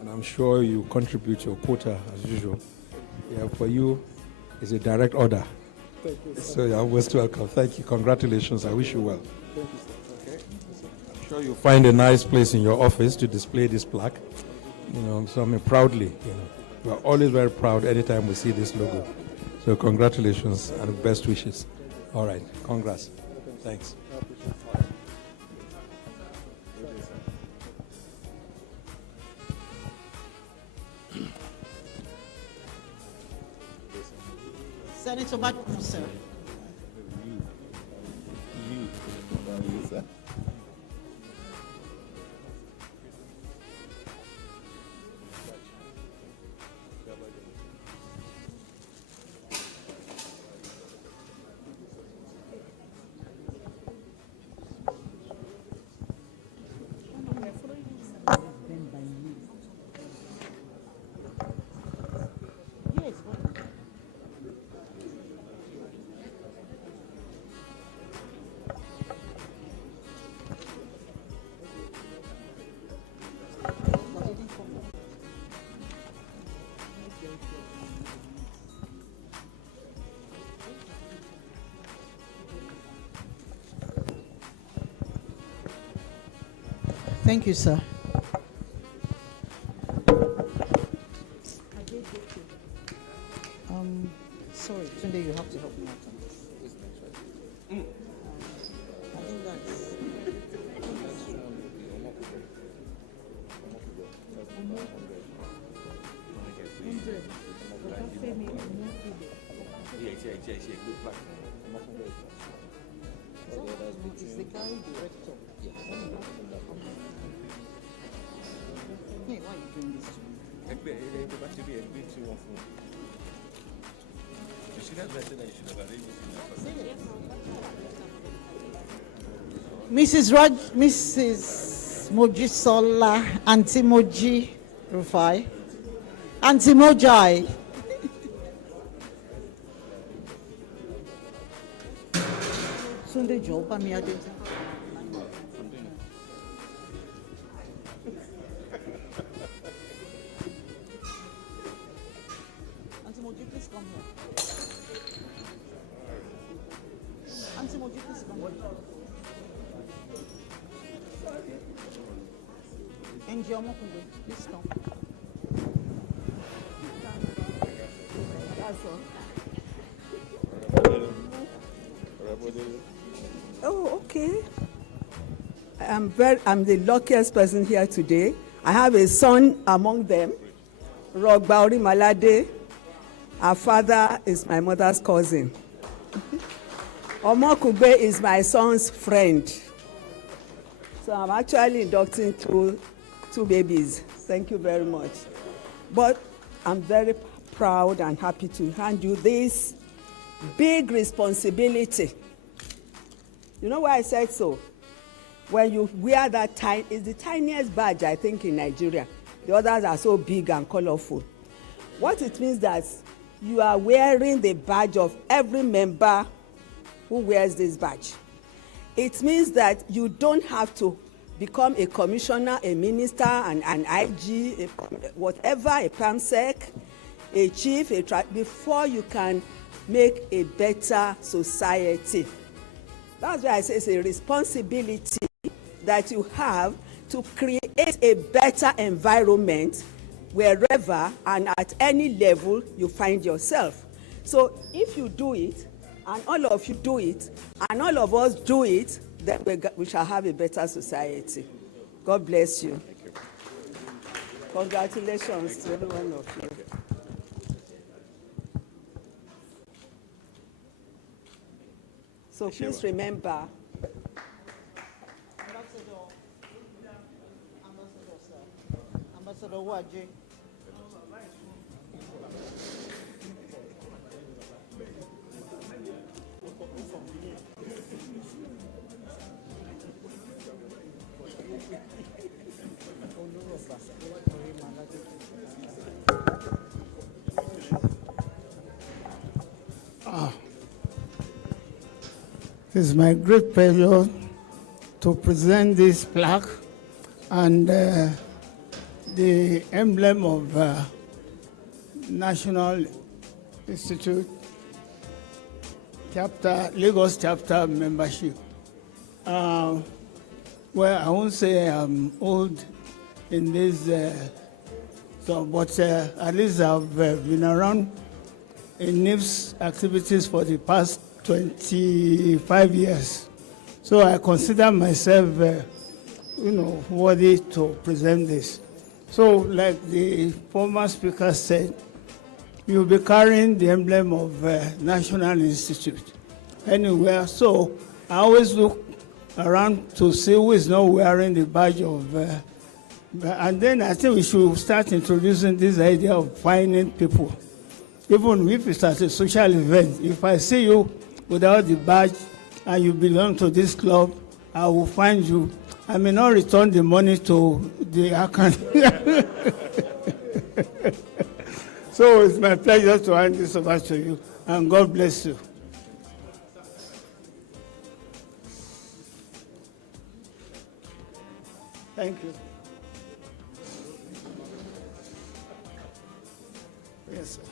And I'm sure you contribute your quota as usual. Yeah, for you, it's a direct order. Thank you, sir. So you're most welcome. Thank you. Congratulations. I wish you well. Thank you, sir. Okay. I'm sure you'll find a nice place in your office to display this plaque. You know, so I mean, proudly, we're always very proud anytime we see this logo. So congratulations and best wishes. All right. Congrats. Thanks. Senator Badman, sir. Thank you, sir. Sorry, Tunde, you have to help me out on this. I think that's... Is the guy director? Yes. Hey, why are you doing this to me? You see that letter that you should have arranged Mrs. Mojisola, Auntie Moji Rufai, Auntie Mojai. Sunday job, I'm here. Auntie Moji, please come here. Auntie Moji, please come here. NG Omokungwe, please come. That's all. Oh, okay. I'm the luckiest person here today. I have a son among them, Rogba Orimalade. Our father is my mother's cousin. Omokugbe is my son's friend. So I'm actually inducting two babies. Thank you very much. But I'm very proud and happy to hand you this big responsibility. You know why I said so? When you wear that it's the tiniest badge, I think, in Nigeria. The others are so big and colorful. What it means that you are wearing the badge of every member who wears this badge. It means that you don't have to become a commissioner, a minister, an IG, whatever, a PAMSEC, a chief, before you can make a better society. That's why I say it's a responsibility that you have to create a better environment wherever and at any level you find yourself. So if you do it, and all of you do it, and all of us do it, then we shall have a better society. God bless you. Thank you. Congratulations to every one of you. So please remember, Ambassador Waje. It is my great pleasure to present this plaque and the emblem of National Institute chapter, Lagos chapter membership. Well, I won't say I'm old in this, but at least I've been around in NIF's activities for the past 25 years. So I consider myself, worthy to present this. So, like the former speaker said, you'll be carrying the emblem of National Institute anywhere. So I always look around to see who is not wearing the badge of, and then I think we should start introducing this idea of finding people. Even if it's at a social event, if I see you without the badge and you belong to this club, I will find you. I may not return the money to the account. So it's my pleasure to hand this over to you, and God bless you. Thank you. Yes, sir.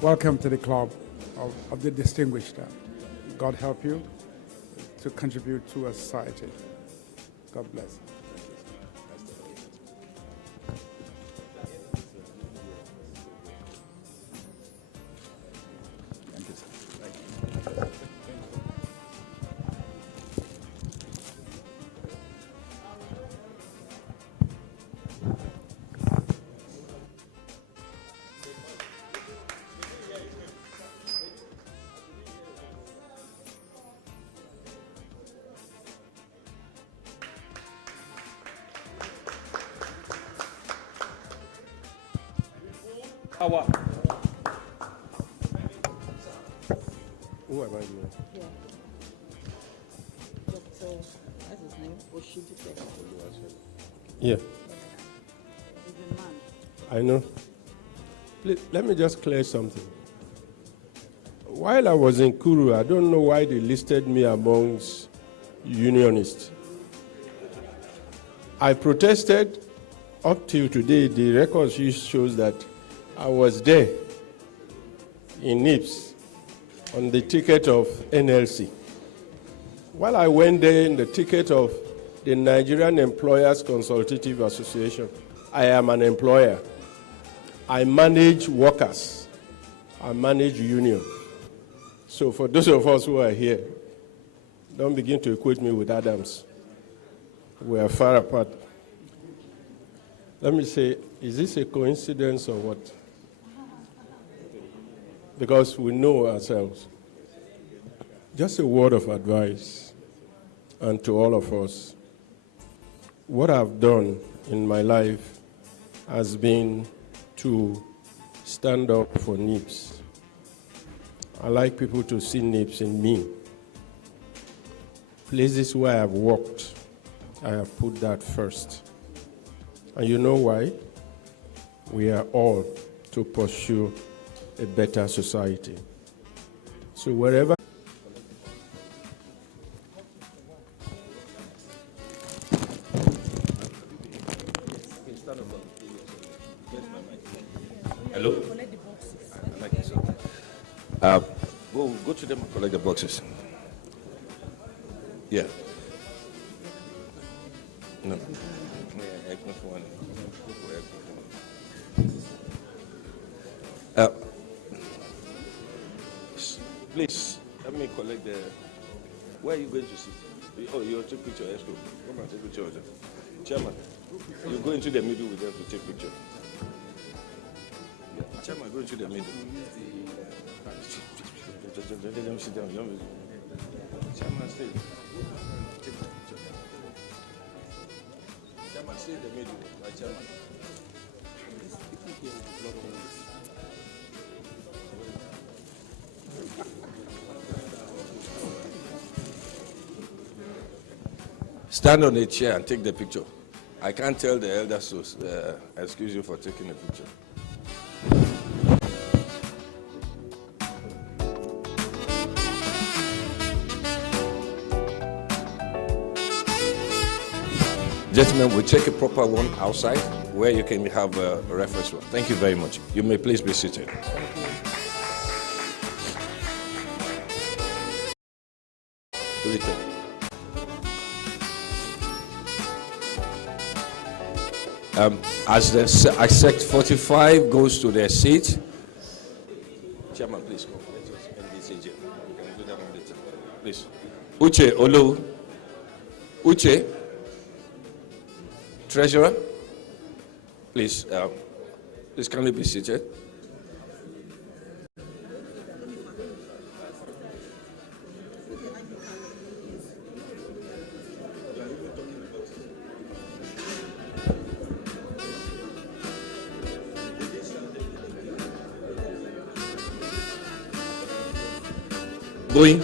Welcome to the club of the distinguished. God help you to contribute to a society. God bless. Thank you, sir. Thank you. Power. Who am I doing? Yeah. Dr. What's his name? Oshidipe. Yeah. He's a man. I know. Please, let me just clear something. While I was in Kuru, I don't know why they listed me amongst unionists. I protested up till today, the record shows that I was there in NIPS on the ticket of NLC. While I went there in the ticket of the Nigerian Employers Consultative Association, I am an employer. I manage workers. I manage union. So for those of us who are here, don't begin to equate me with Adams. We are far apart. Let me say, is this a coincidence or what? Because we know ourselves. Just a word of advice, and to all of us. What I've done in my life has been to stand up for NIPS. I like people to see NIPS in me. Places where I've worked, I have put that first. And you know why? We are all to pursue a better society. So wherever Hello? Go to them and collect the boxes. Yeah. No. Please, let me collect the. Where are you going to sit? Oh, you'll take picture. Let's go. Come and take picture of them. Chairman, you go into the middle with them to take picture. Yeah. Chairman, go into the middle. Let them sit down. Chairman, stay. Take the picture. Chairman, stay in the middle. My chairman. Stand on a chair and take the picture. I can't tell the elders to excuse you for taking a picture. Gentlemen, we'll take a proper one outside where you can have a reference one. Thank you very much. You may please be seated. As the Sec 45 goes to their seat, Chairman, please come. NBCJ. You can do that on later. Please. Uche Olu. Uche. Treasurer. Please, please kindly be seated. Boy.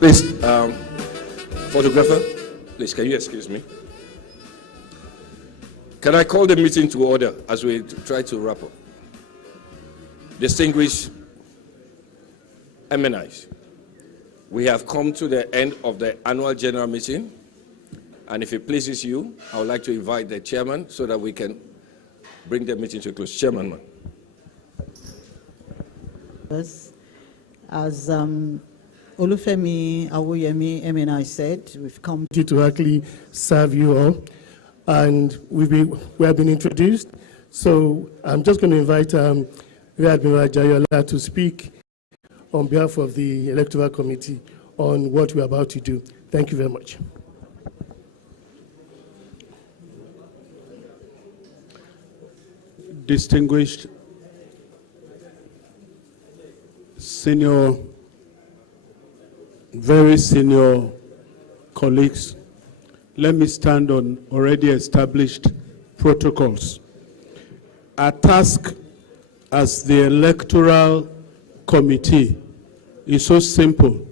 Please, photographer, please, can you excuse me? Can I call the meeting to order as we try to wrap up? Distinguished AANIs, we have come to the end of the annual general meeting, and if it pleases you, I would like to invite the chairman so that we can bring the meeting to a close. Chairman, ma'am. As Olufemi Awoyemi AANI said, we've come To actually serve you all, and we have been introduced. So I'm just going to invite Rear Admiral Jayola to speak on behalf of the Electoral Committee on what we're about to do. Thank you very much. Distinguished senior, very senior colleagues, let me stand on already established protocols. Our task as the Electoral Committee is so simple,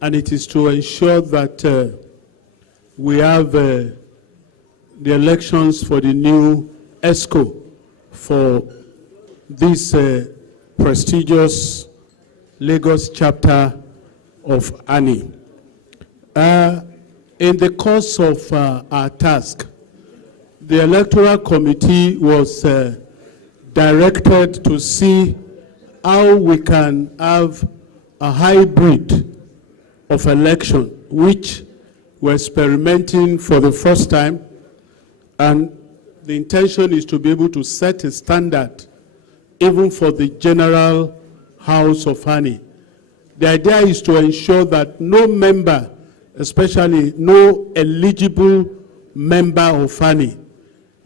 and it is to ensure that we have the elections for the new ESCO for this prestigious Lagos chapter of AANI. In the course of our task, the Electoral Committee was directed to see how we can have a hybrid of election, which we're experimenting for the first time, and the intention is to be able to set a standard even for the general house of AANI. The idea is to ensure that no member, especially no eligible member of AANI,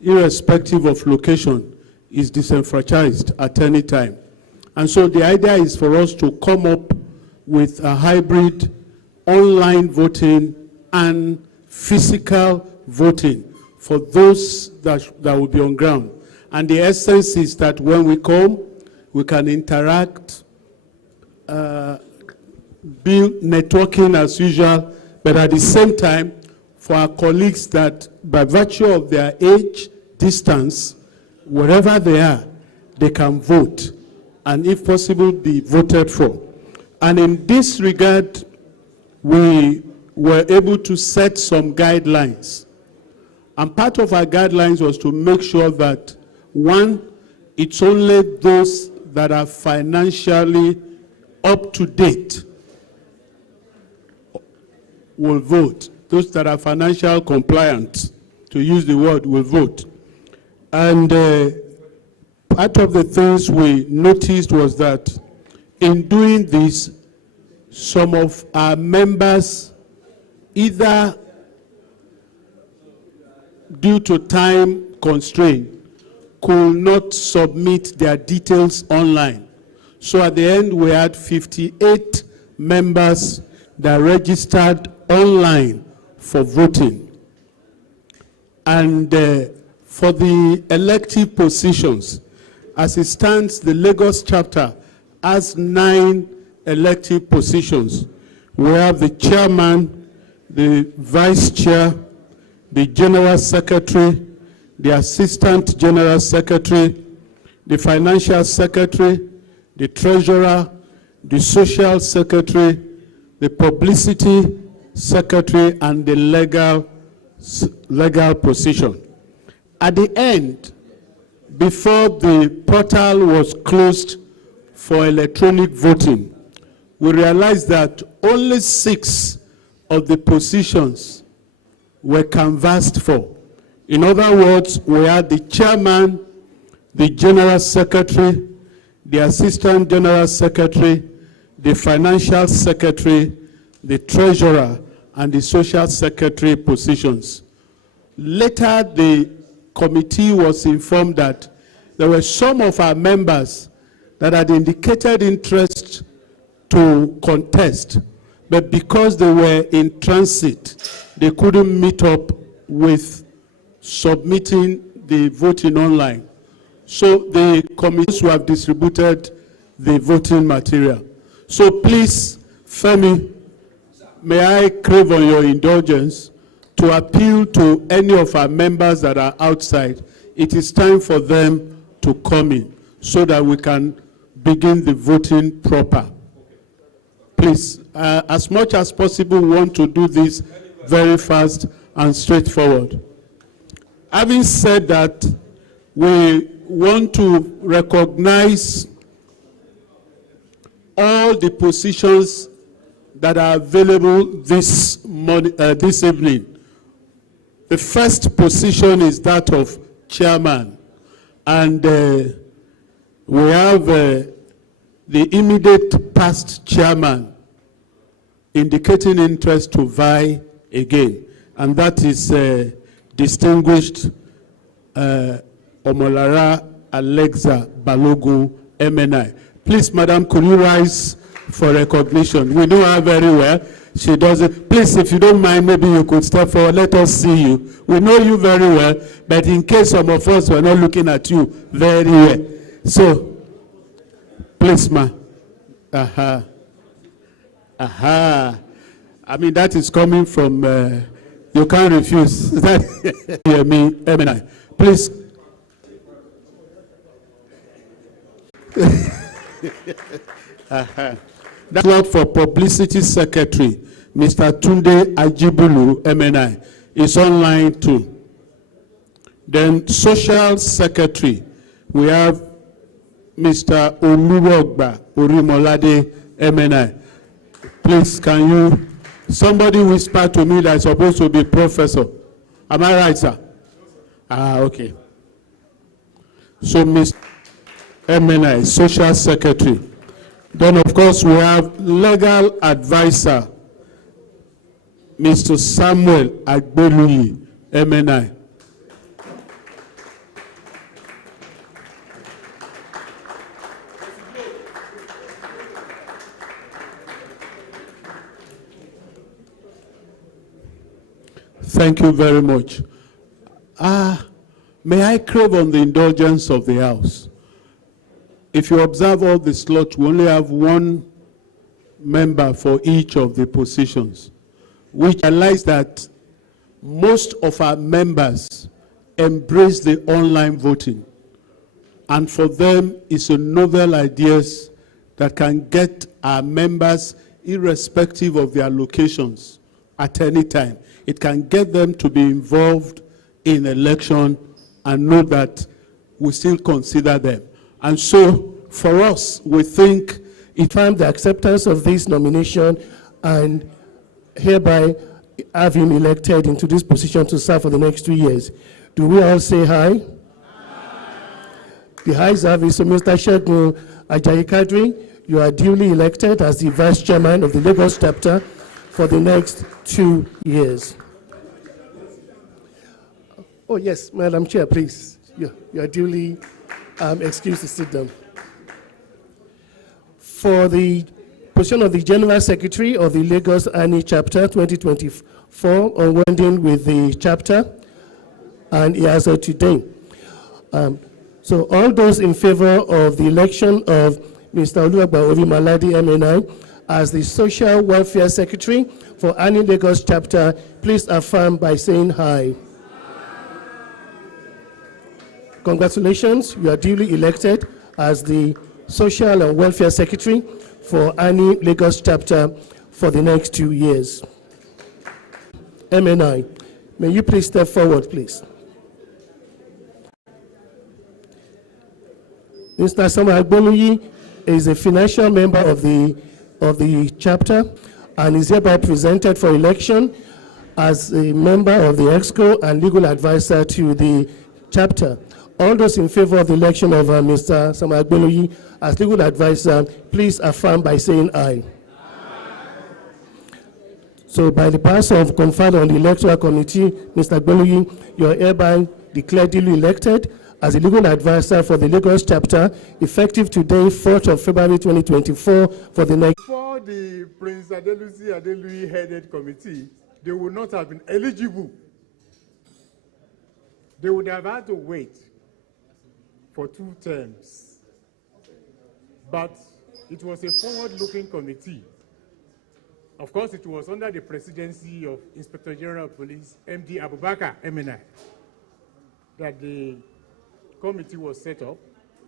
irrespective of location, is disenfranchised at any time. And so the idea is for us to come up with a hybrid online voting and physical voting for those that will be on ground. And the essence is that when we come, we can interact, build networking as usual, but at the same time, for our colleagues that by virtue of their age, distance, wherever they are, they can vote, and if possible, be voted for. And in this regard, we were able to set some guidelines. And part of our guidelines was to make sure that, one, it's only those that are financially up to date will vote. Those that are financial compliant, to use the word, will vote. And part of the things we noticed was that in doing this, some of our members, either due to time constraint, could not submit their details online. So at the end, we had 58 members that registered online for voting. And for the elective positions, as it stands, the Lagos chapter has 9 elective positions. We have the chairman, the vice chair, the general secretary, the assistant general secretary, the financial secretary, the treasurer, the social secretary, the publicity secretary, and the legal position. At the end, before the portal was closed for electronic voting, we realized that only 6 of the positions were canvassed for. In other words, we had the chairman, the general secretary, the assistant general secretary, the financial secretary, the treasurer, and the social secretary positions. Later, the committee was informed that there were some of our members that had indicated interest to contest, but because they were in transit, they couldn't meet up with submitting the voting online. So the committees who have distributed the voting material. So please, Femi, may I crave on your indulgence to appeal to any of our members that are outside. It is time for them to come in so that we can begin the voting proper. Please, as much as possible, we want to do this very fast and straightforward. Having said that, we want to recognize all the positions that are available this evening. The first position is that of chairman, and we have the immediate past chairman indicating interest to vie again, and that is distinguished Omolara Alexa Balogun MNI. Please, madam, could you rise for recognition? We know her very well. She does it. Please, if you don't mind, maybe you could step forward. Let us see you. We know you very well, but in case some of us were not looking at you very well. So, please, ma. Aha. Aha. I mean, that is coming from, you can't refuse. That, hear me, MNI. Please, That's what for Publicity Secretary, Mr. Tunde Ajibulu, MNI, is online too. Then Social Secretary, we have Mr. Oluwogba Orimolade, MNI. Please, can you, somebody whisper to me that is supposed to be professor. Am I right, sir? Okay. So, Mr. MNI, Social Secretary. Then, of course, we have Legal Advisor, Mr. Samuel Agbeluyi, MNI. Thank you very much. May I crave on the indulgence of the House? If you observe all the slots, we only have one member for each of the positions, which highlights that most of our members embrace the online voting. And for them, it's a novel idea that can get our members, irrespective of their locations, at any time. It can get them to be involved in election and know that we still consider them. And so, for us, we think it found the acceptance of this nomination and hereby have him elected into this position to serve for the next 2 years. Do we all say aye? The ayes have it. So, Mr. Segun Ajayi Kadri, you are duly elected as the Vice Chairman of the Lagos chapter for the next 2 years. Oh, yes, Madam Chair, please. You are duly excused to sit down. For the position of the General Secretary of the Lagos AANI Chapter 2024, unwinding with the chapter, and he has today. So all those in favor of the election of Mr. Oluwagba Orimalade MNI as the Social Welfare Secretary for AANI Lagos Chapter, please affirm by saying aye. Congratulations, you are duly elected as the Social and Welfare Secretary for AANI Lagos Chapter for the next 2 years. MNI, may you please step forward, please. Mr. Samuel Agbeluyi is a financial member of the chapter and is hereby presented for election as a member of the EXCO and legal advisor to the chapter. All those in favor of the election of Mr. Samuel Agbeluyi as legal advisor, please affirm by saying aye. So by the powers of conferred on the Electoral Committee, Mr. Agbeluyi, you are hereby declared duly elected as a legal advisor for the Lagos chapter, effective today, 4th of February 2024, for the next. For the Prince Adeluyi headed committee, they would not have been eligible. They would have had to wait for 2 terms. But it was a forward-looking committee. Of course, it was under the presidency of Inspector General of Police, MD Abubakar MNI, that the committee was set up.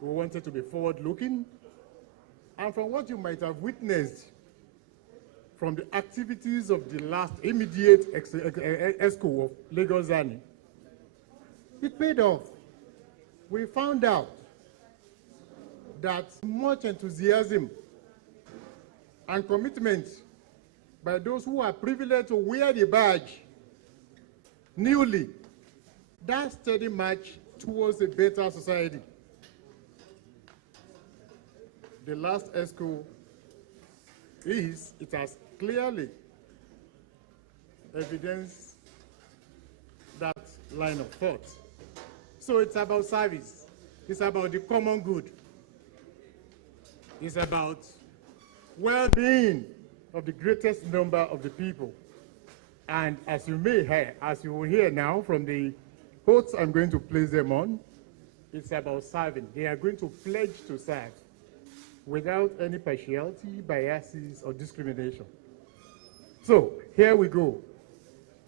We wanted to be forward-looking. And from what you might have witnessed from the activities of the last immediate EXCO of Lagos AANI, it paid off. We found out that much enthusiasm and commitment by those who are privileged to wear the badge newly, that steady march towards a better society. The last EXCO it has clearly evidenced that line of thought. So it's about service. It's about the common good. It's about well-being of the greatest number of the people. And as you will hear now from the quotes I'm going to place them on, it's about serving. They are going to pledge to serve without any partiality, biases, or discrimination. So here we go,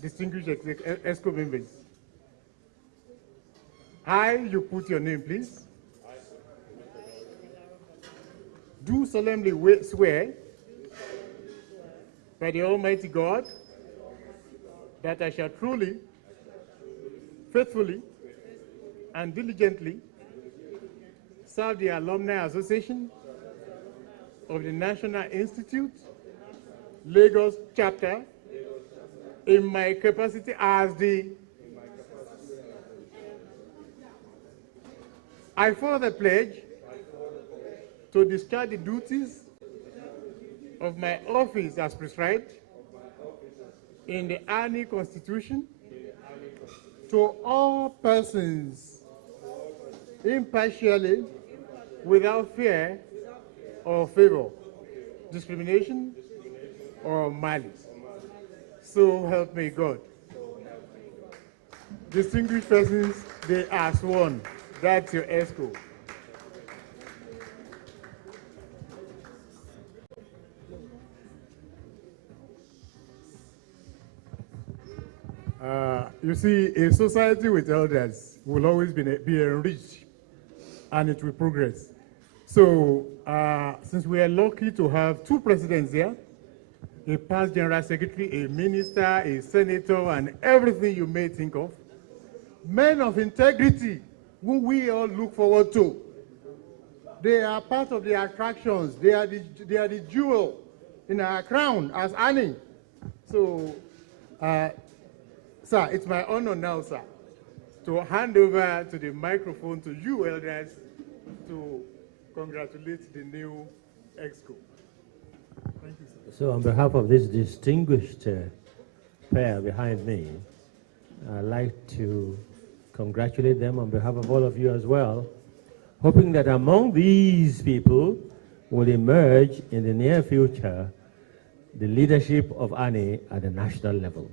distinguished EXCO members. You put your name, please. do solemnly swear by the Almighty God that I shall truly, faithfully, and diligently serve the Alumni Association of the National Institute, Lagos chapter, in my capacity as the I further pledge to discharge the duties of my office as prescribed in the AANI Constitution to all persons impartially, without fear or favor, discrimination or malice. So help me God. Distinguished persons, they are sworn. That's your ESCO. You see, a society with elders will always be enriched and it will progress. So, since we are lucky to have two presidents here, a past general secretary, a minister, a senator, and everything you may think of, men of integrity whom we all look forward to. They are part of the attractions. They are the jewel in our crown as AANI. So, sir, it's my honor now, sir, to hand over to the microphone to you elders to congratulate the new EXCO. Thank you, sir. So on behalf of this distinguished pair behind me, I'd like to congratulate them on behalf of all of you as well, hoping that among these people will emerge in the near future the leadership of AANI at the national level.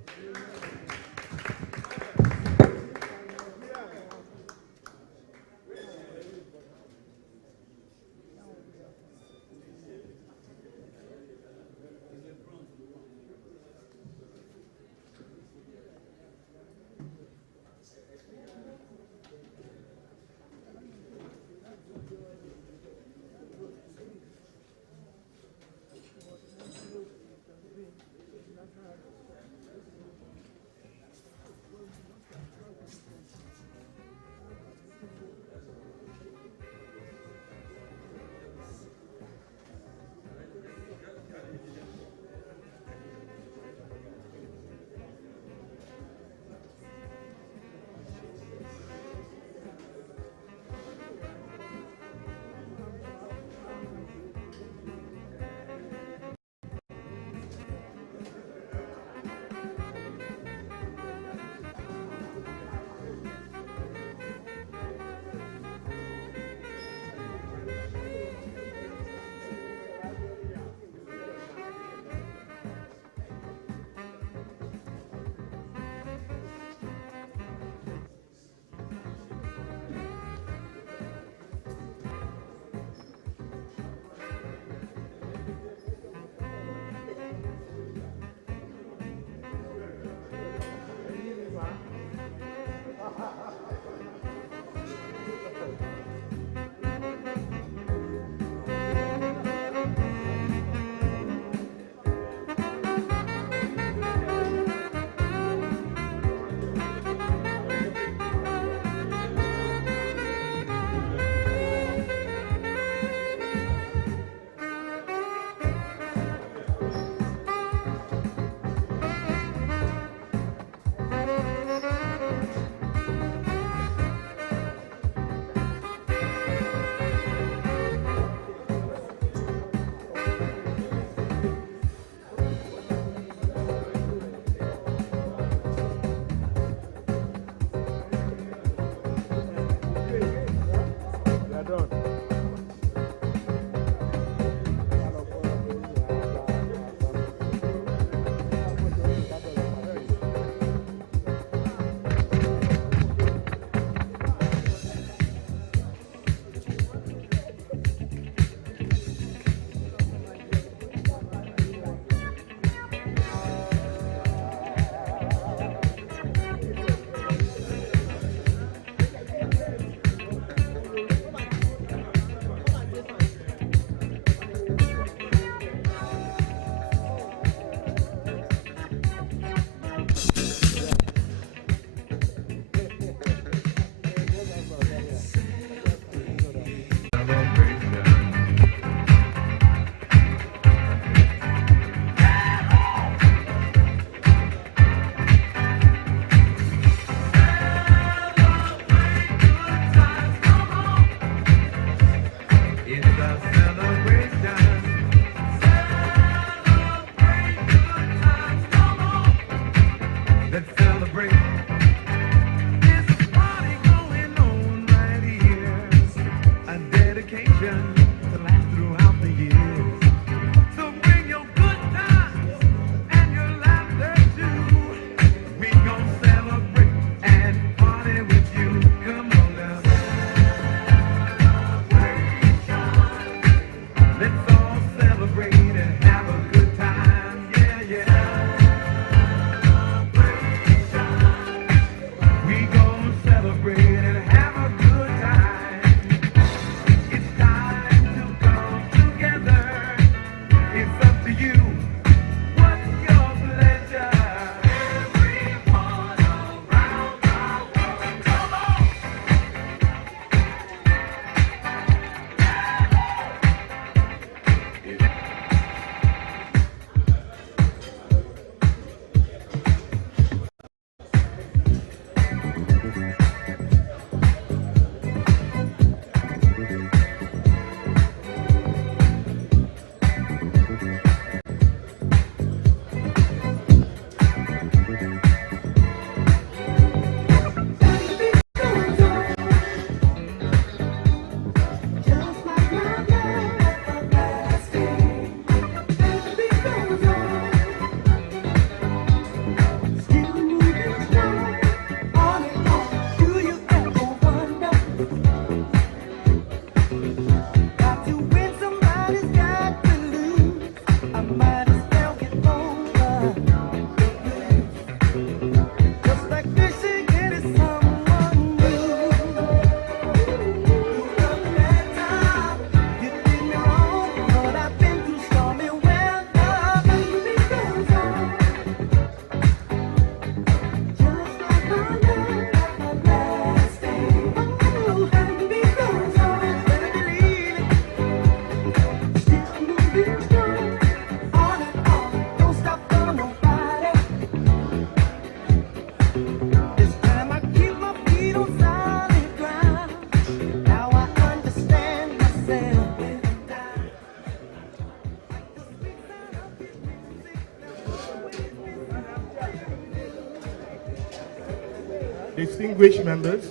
Distinguished members,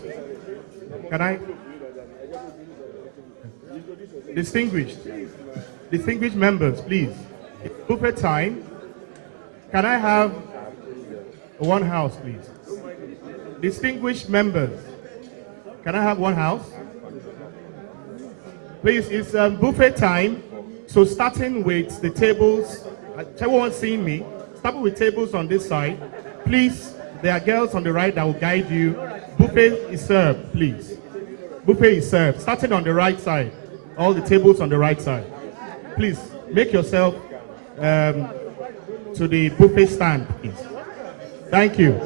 can I? Distinguished members, please. It's buffet time. Can I have one house, please? Distinguished members, can I have one house? Please, it's buffet time. So starting with the tables, everyone seeing me, starting with tables on this side. Please, there are girls on the right that will guide you. Buffet is served, please. Buffet is served. Starting on the right side. All the tables on the right side. Please, make yourself to the buffet stand, please. Thank you.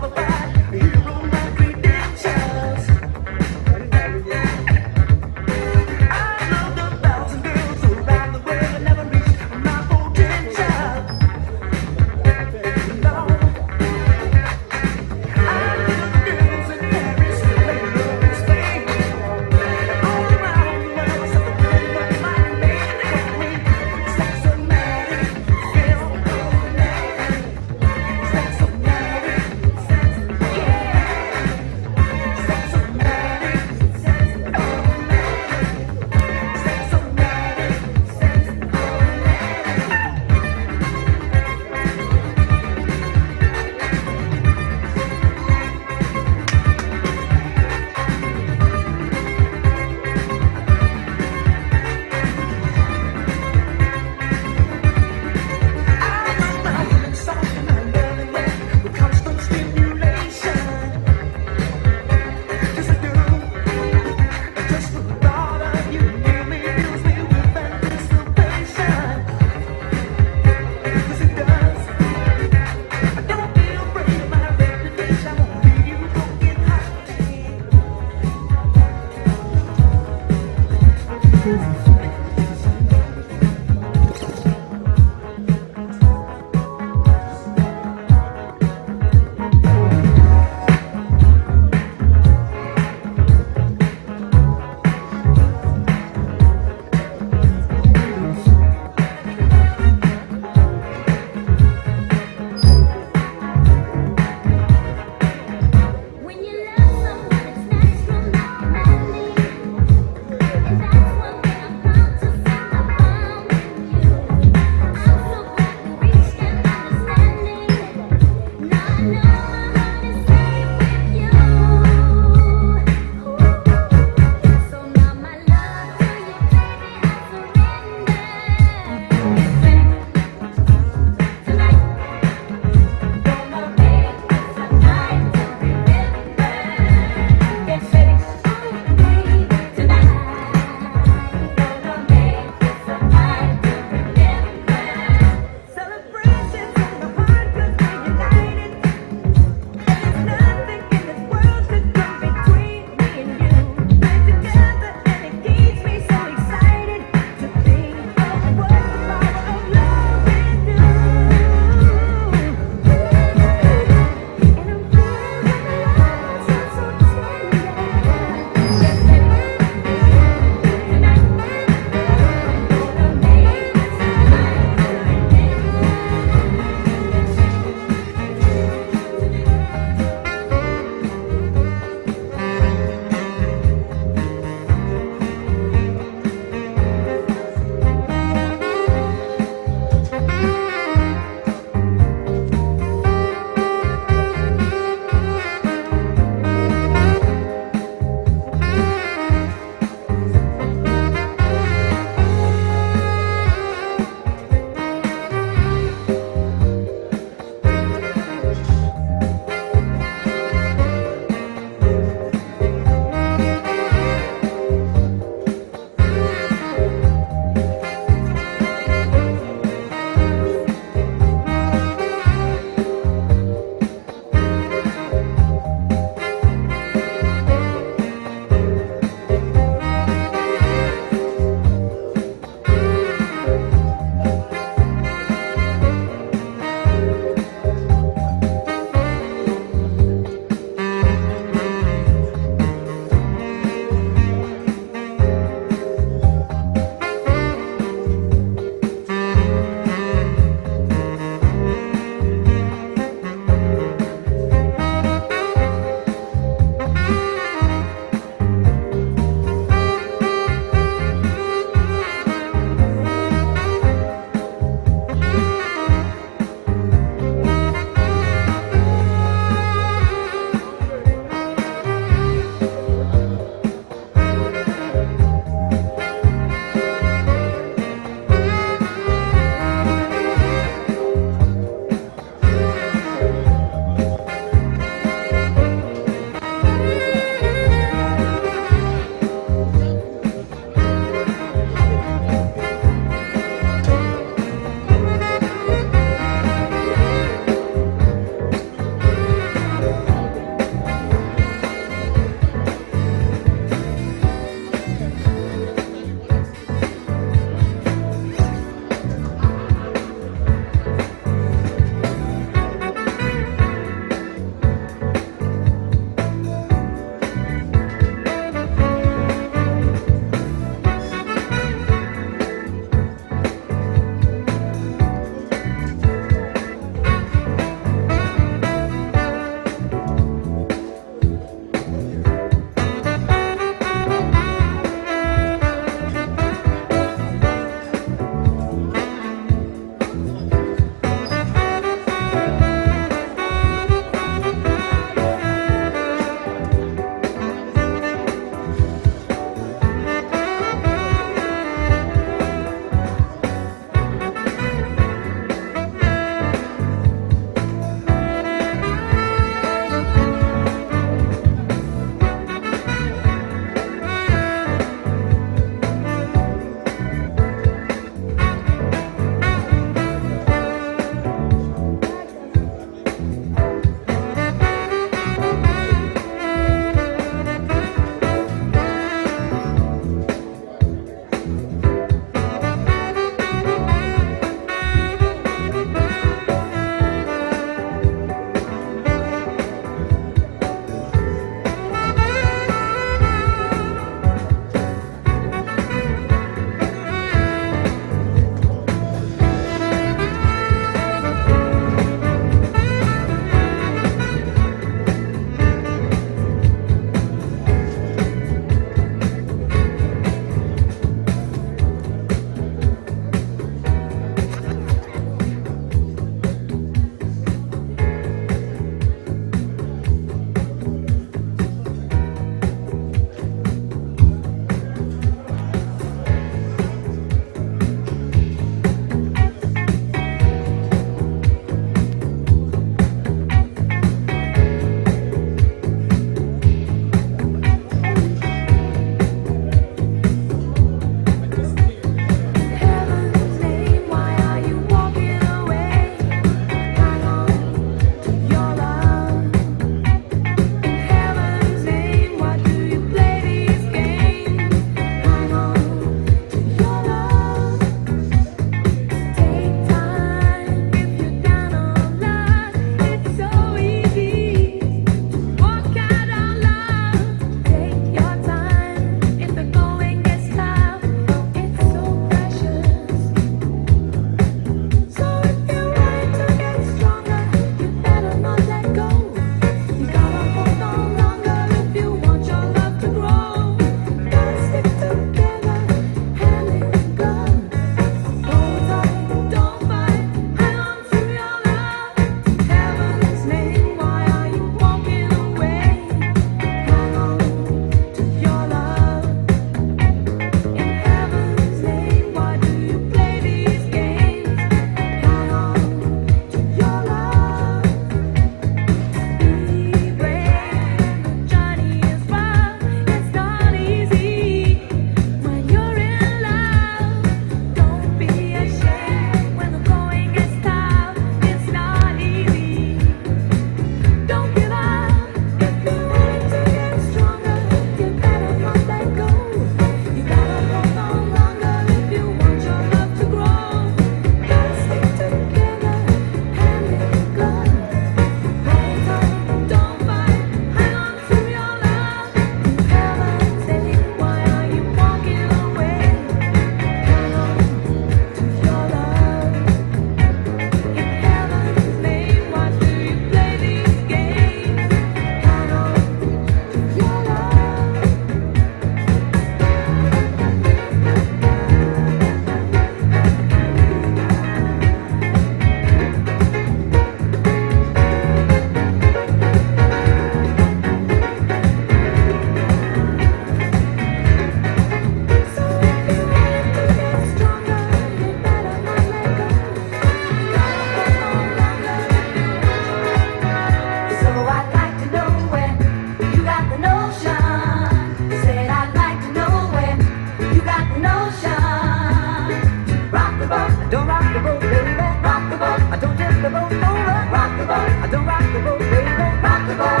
don't rock the boat, baby. Rock the boat. I don't tip the boat over. Rock the boat. I don't rock the boat, baby. Rock the boat.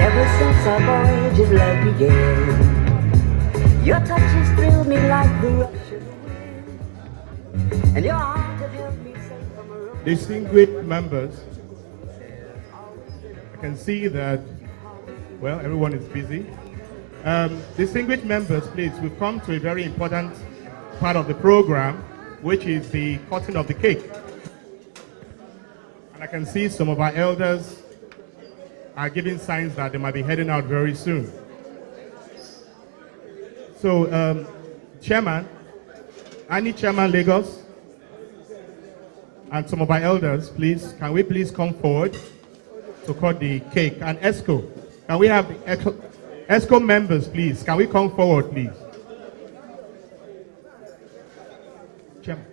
Ever since our voyage of love began, your touches thrilled me like the rush of the wind, and your arms have held me safe from a road. Distinguished members, I can see that, well, everyone is busy. Distinguished members, please, we've come to a very important part of the program, which is the cutting of the cake. And I can see some of our elders are giving signs that they might be heading out very soon. So, Chairman, AANI Chairman Lagos, and some of our elders, please, can we please come forward to cut the cake? And ESCO, can we have the ESCO members, please? Can we come forward, please? Chairman.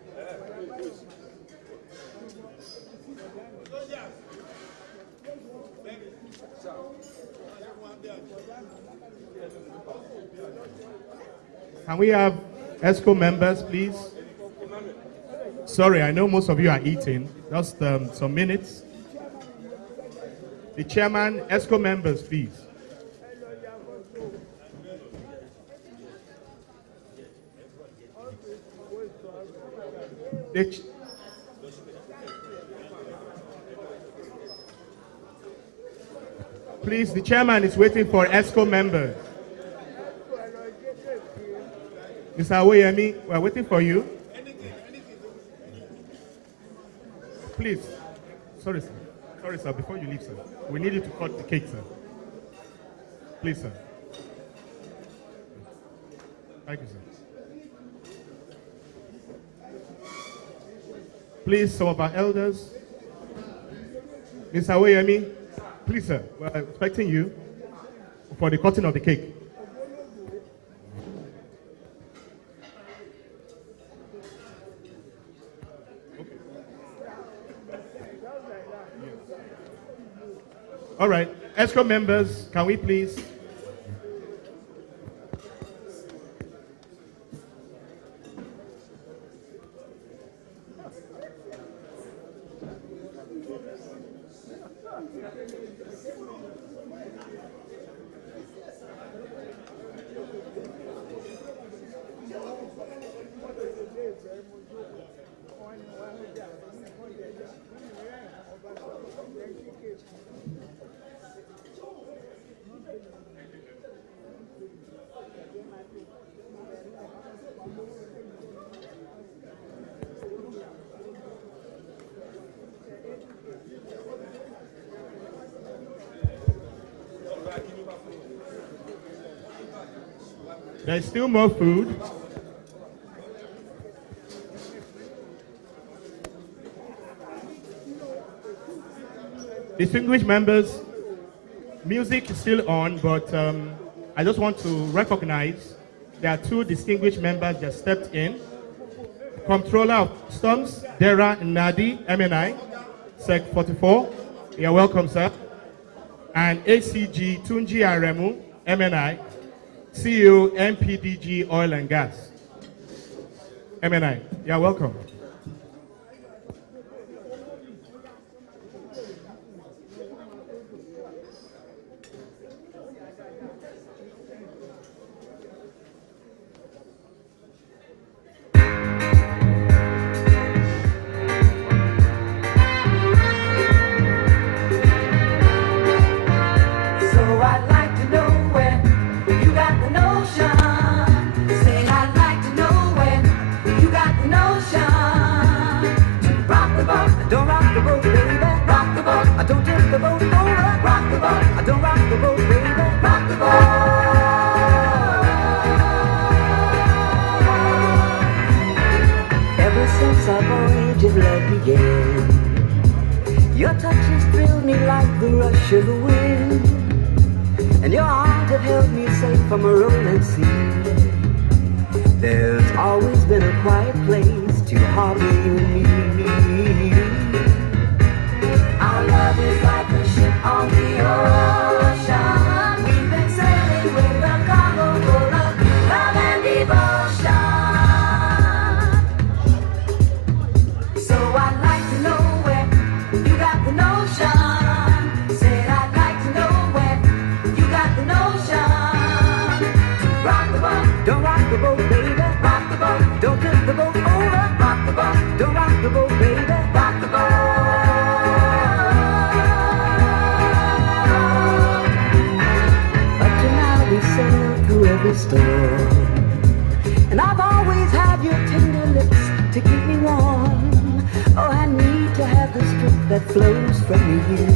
Can we have ESCO members, please? Sorry, I know most of you are eating. Just some minutes. The chairman, ESCO members, please. Please, the chairman is waiting for ESCO members. Mr. Awoyemi, we're waiting for you. Please, sorry, sir. Sorry, sir, before you leave, sir. We need you to cut the cake, sir. Please, sir. Thank you, sir. Please, some of our elders. Mr. Awoyemi, please, sir, we're expecting you for the cutting of the cake. All right, ESCO members, can we please? There's still more food. Distinguished members, music is still on, but I just want to recognize there are two distinguished members that stepped in. Comptroller of Customs, Dera Nadi, MNI, Sec 44. You're welcome, sir. And ACG Tunji Aremu, MNI, CEO, MPDG Oil and Gas. MNI, you're welcome. Your touches thrilled me like the rush of the wind, and your arms have held me safe from a rolling sea. There's always been a quiet place to harbor you and me. Our love is like a ship on the ocean. We've been sailing with a cargo full of rock the boat. Don't rock the boat, baby. Rock the boat. Don't tip the boat over. Rock the boat. Don't rock the boat, baby. Rock the boat. Up to now we sailed through every storm, and I've always had your tender lips to keep me warm. Oh, I need to have the strength that flows from you.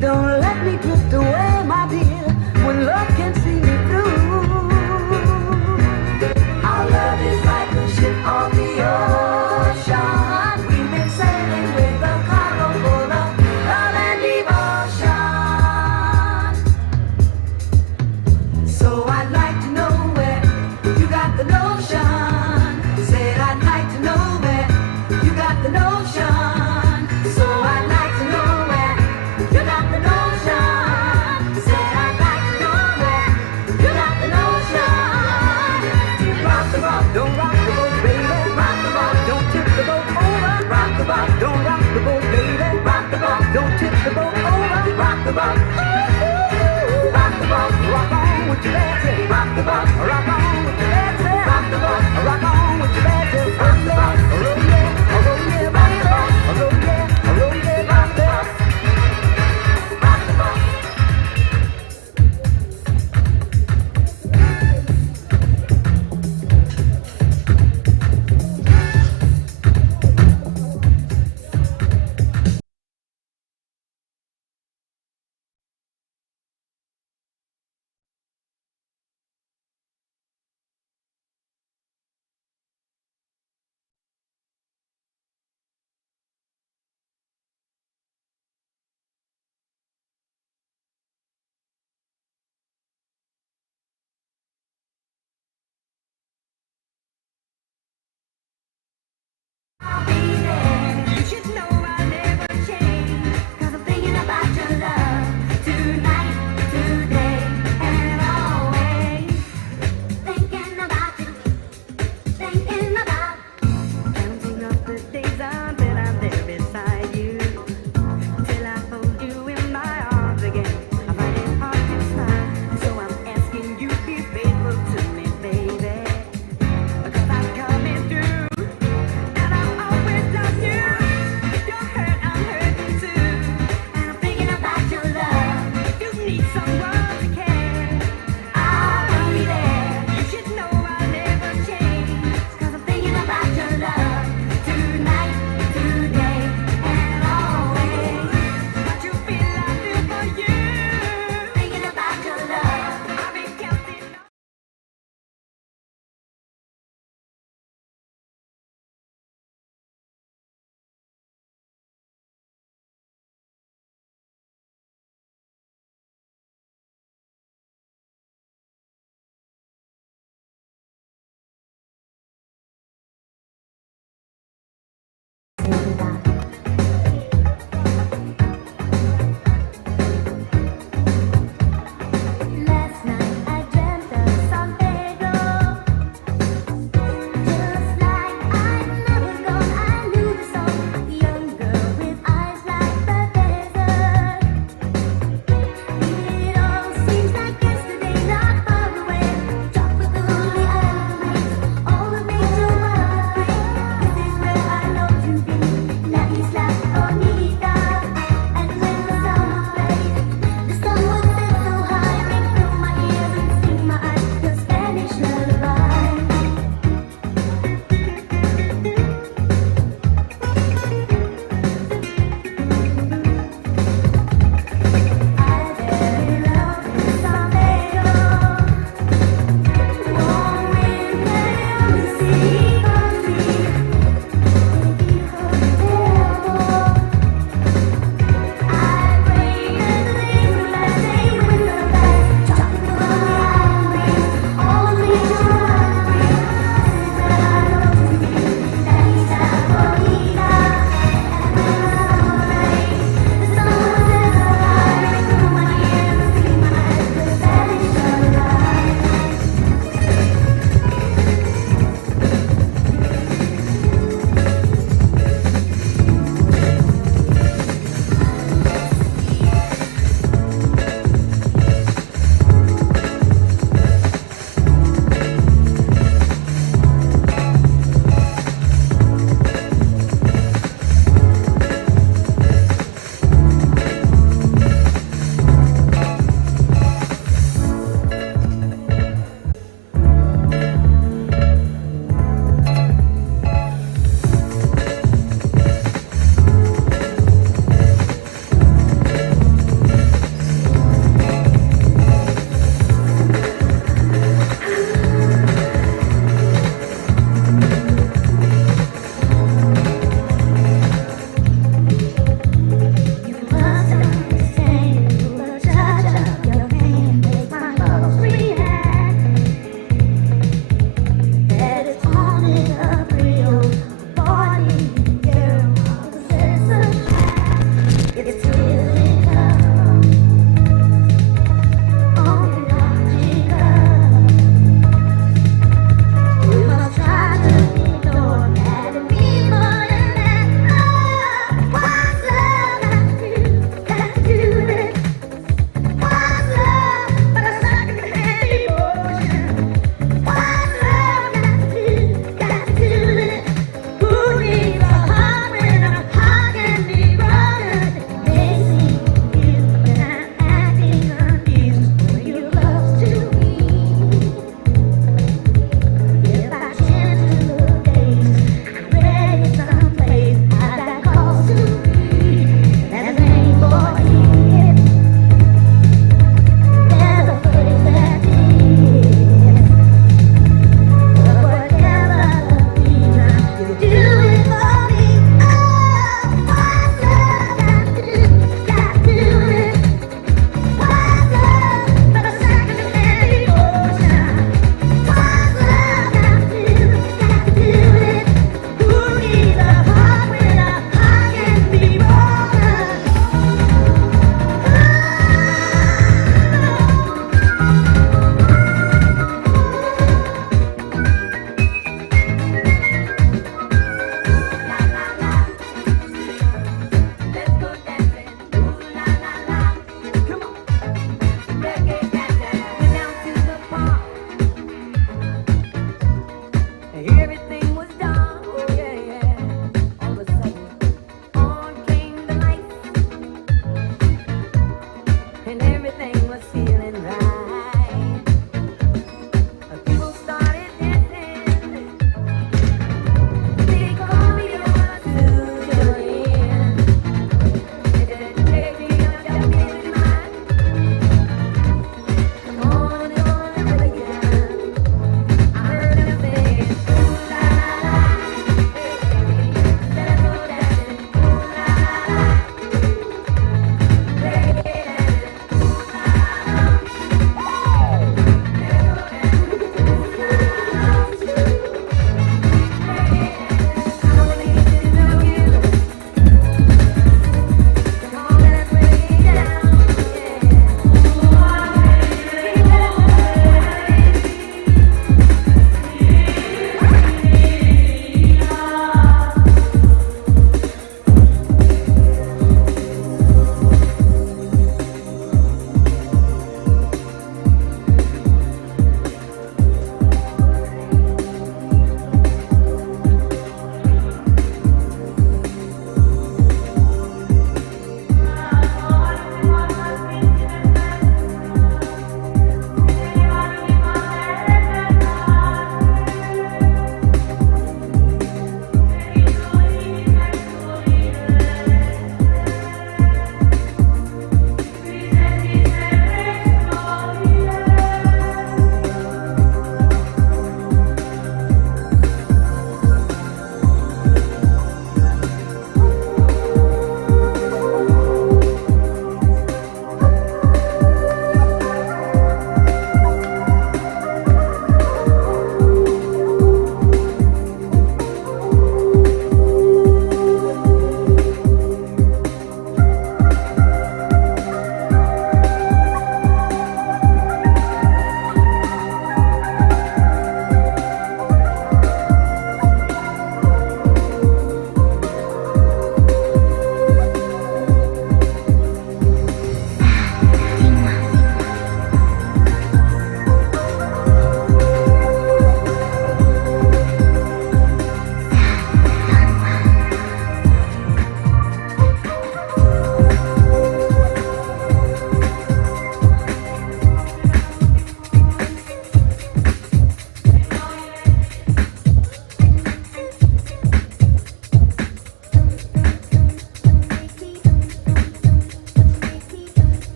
Don't let me drift away, my dear, when love can see me through. Our love is like a ship on the ocean. We've been sailing with a cargo full of love and devotion. So I'd like to know where you got the notion. Said I'd like to know where you got the notion. So I'd like to know where you got the notion. Said I'd like to know where you got the notion. Rock the boat, don't rock the boat, baby. Rock the boat, don't tip the boat over. Rock the boat, don't rock the boat, baby. Rock the boat, don't tip the boat over. Rock the boat, rock the boat, rock on with your legs. Rock the boat, rock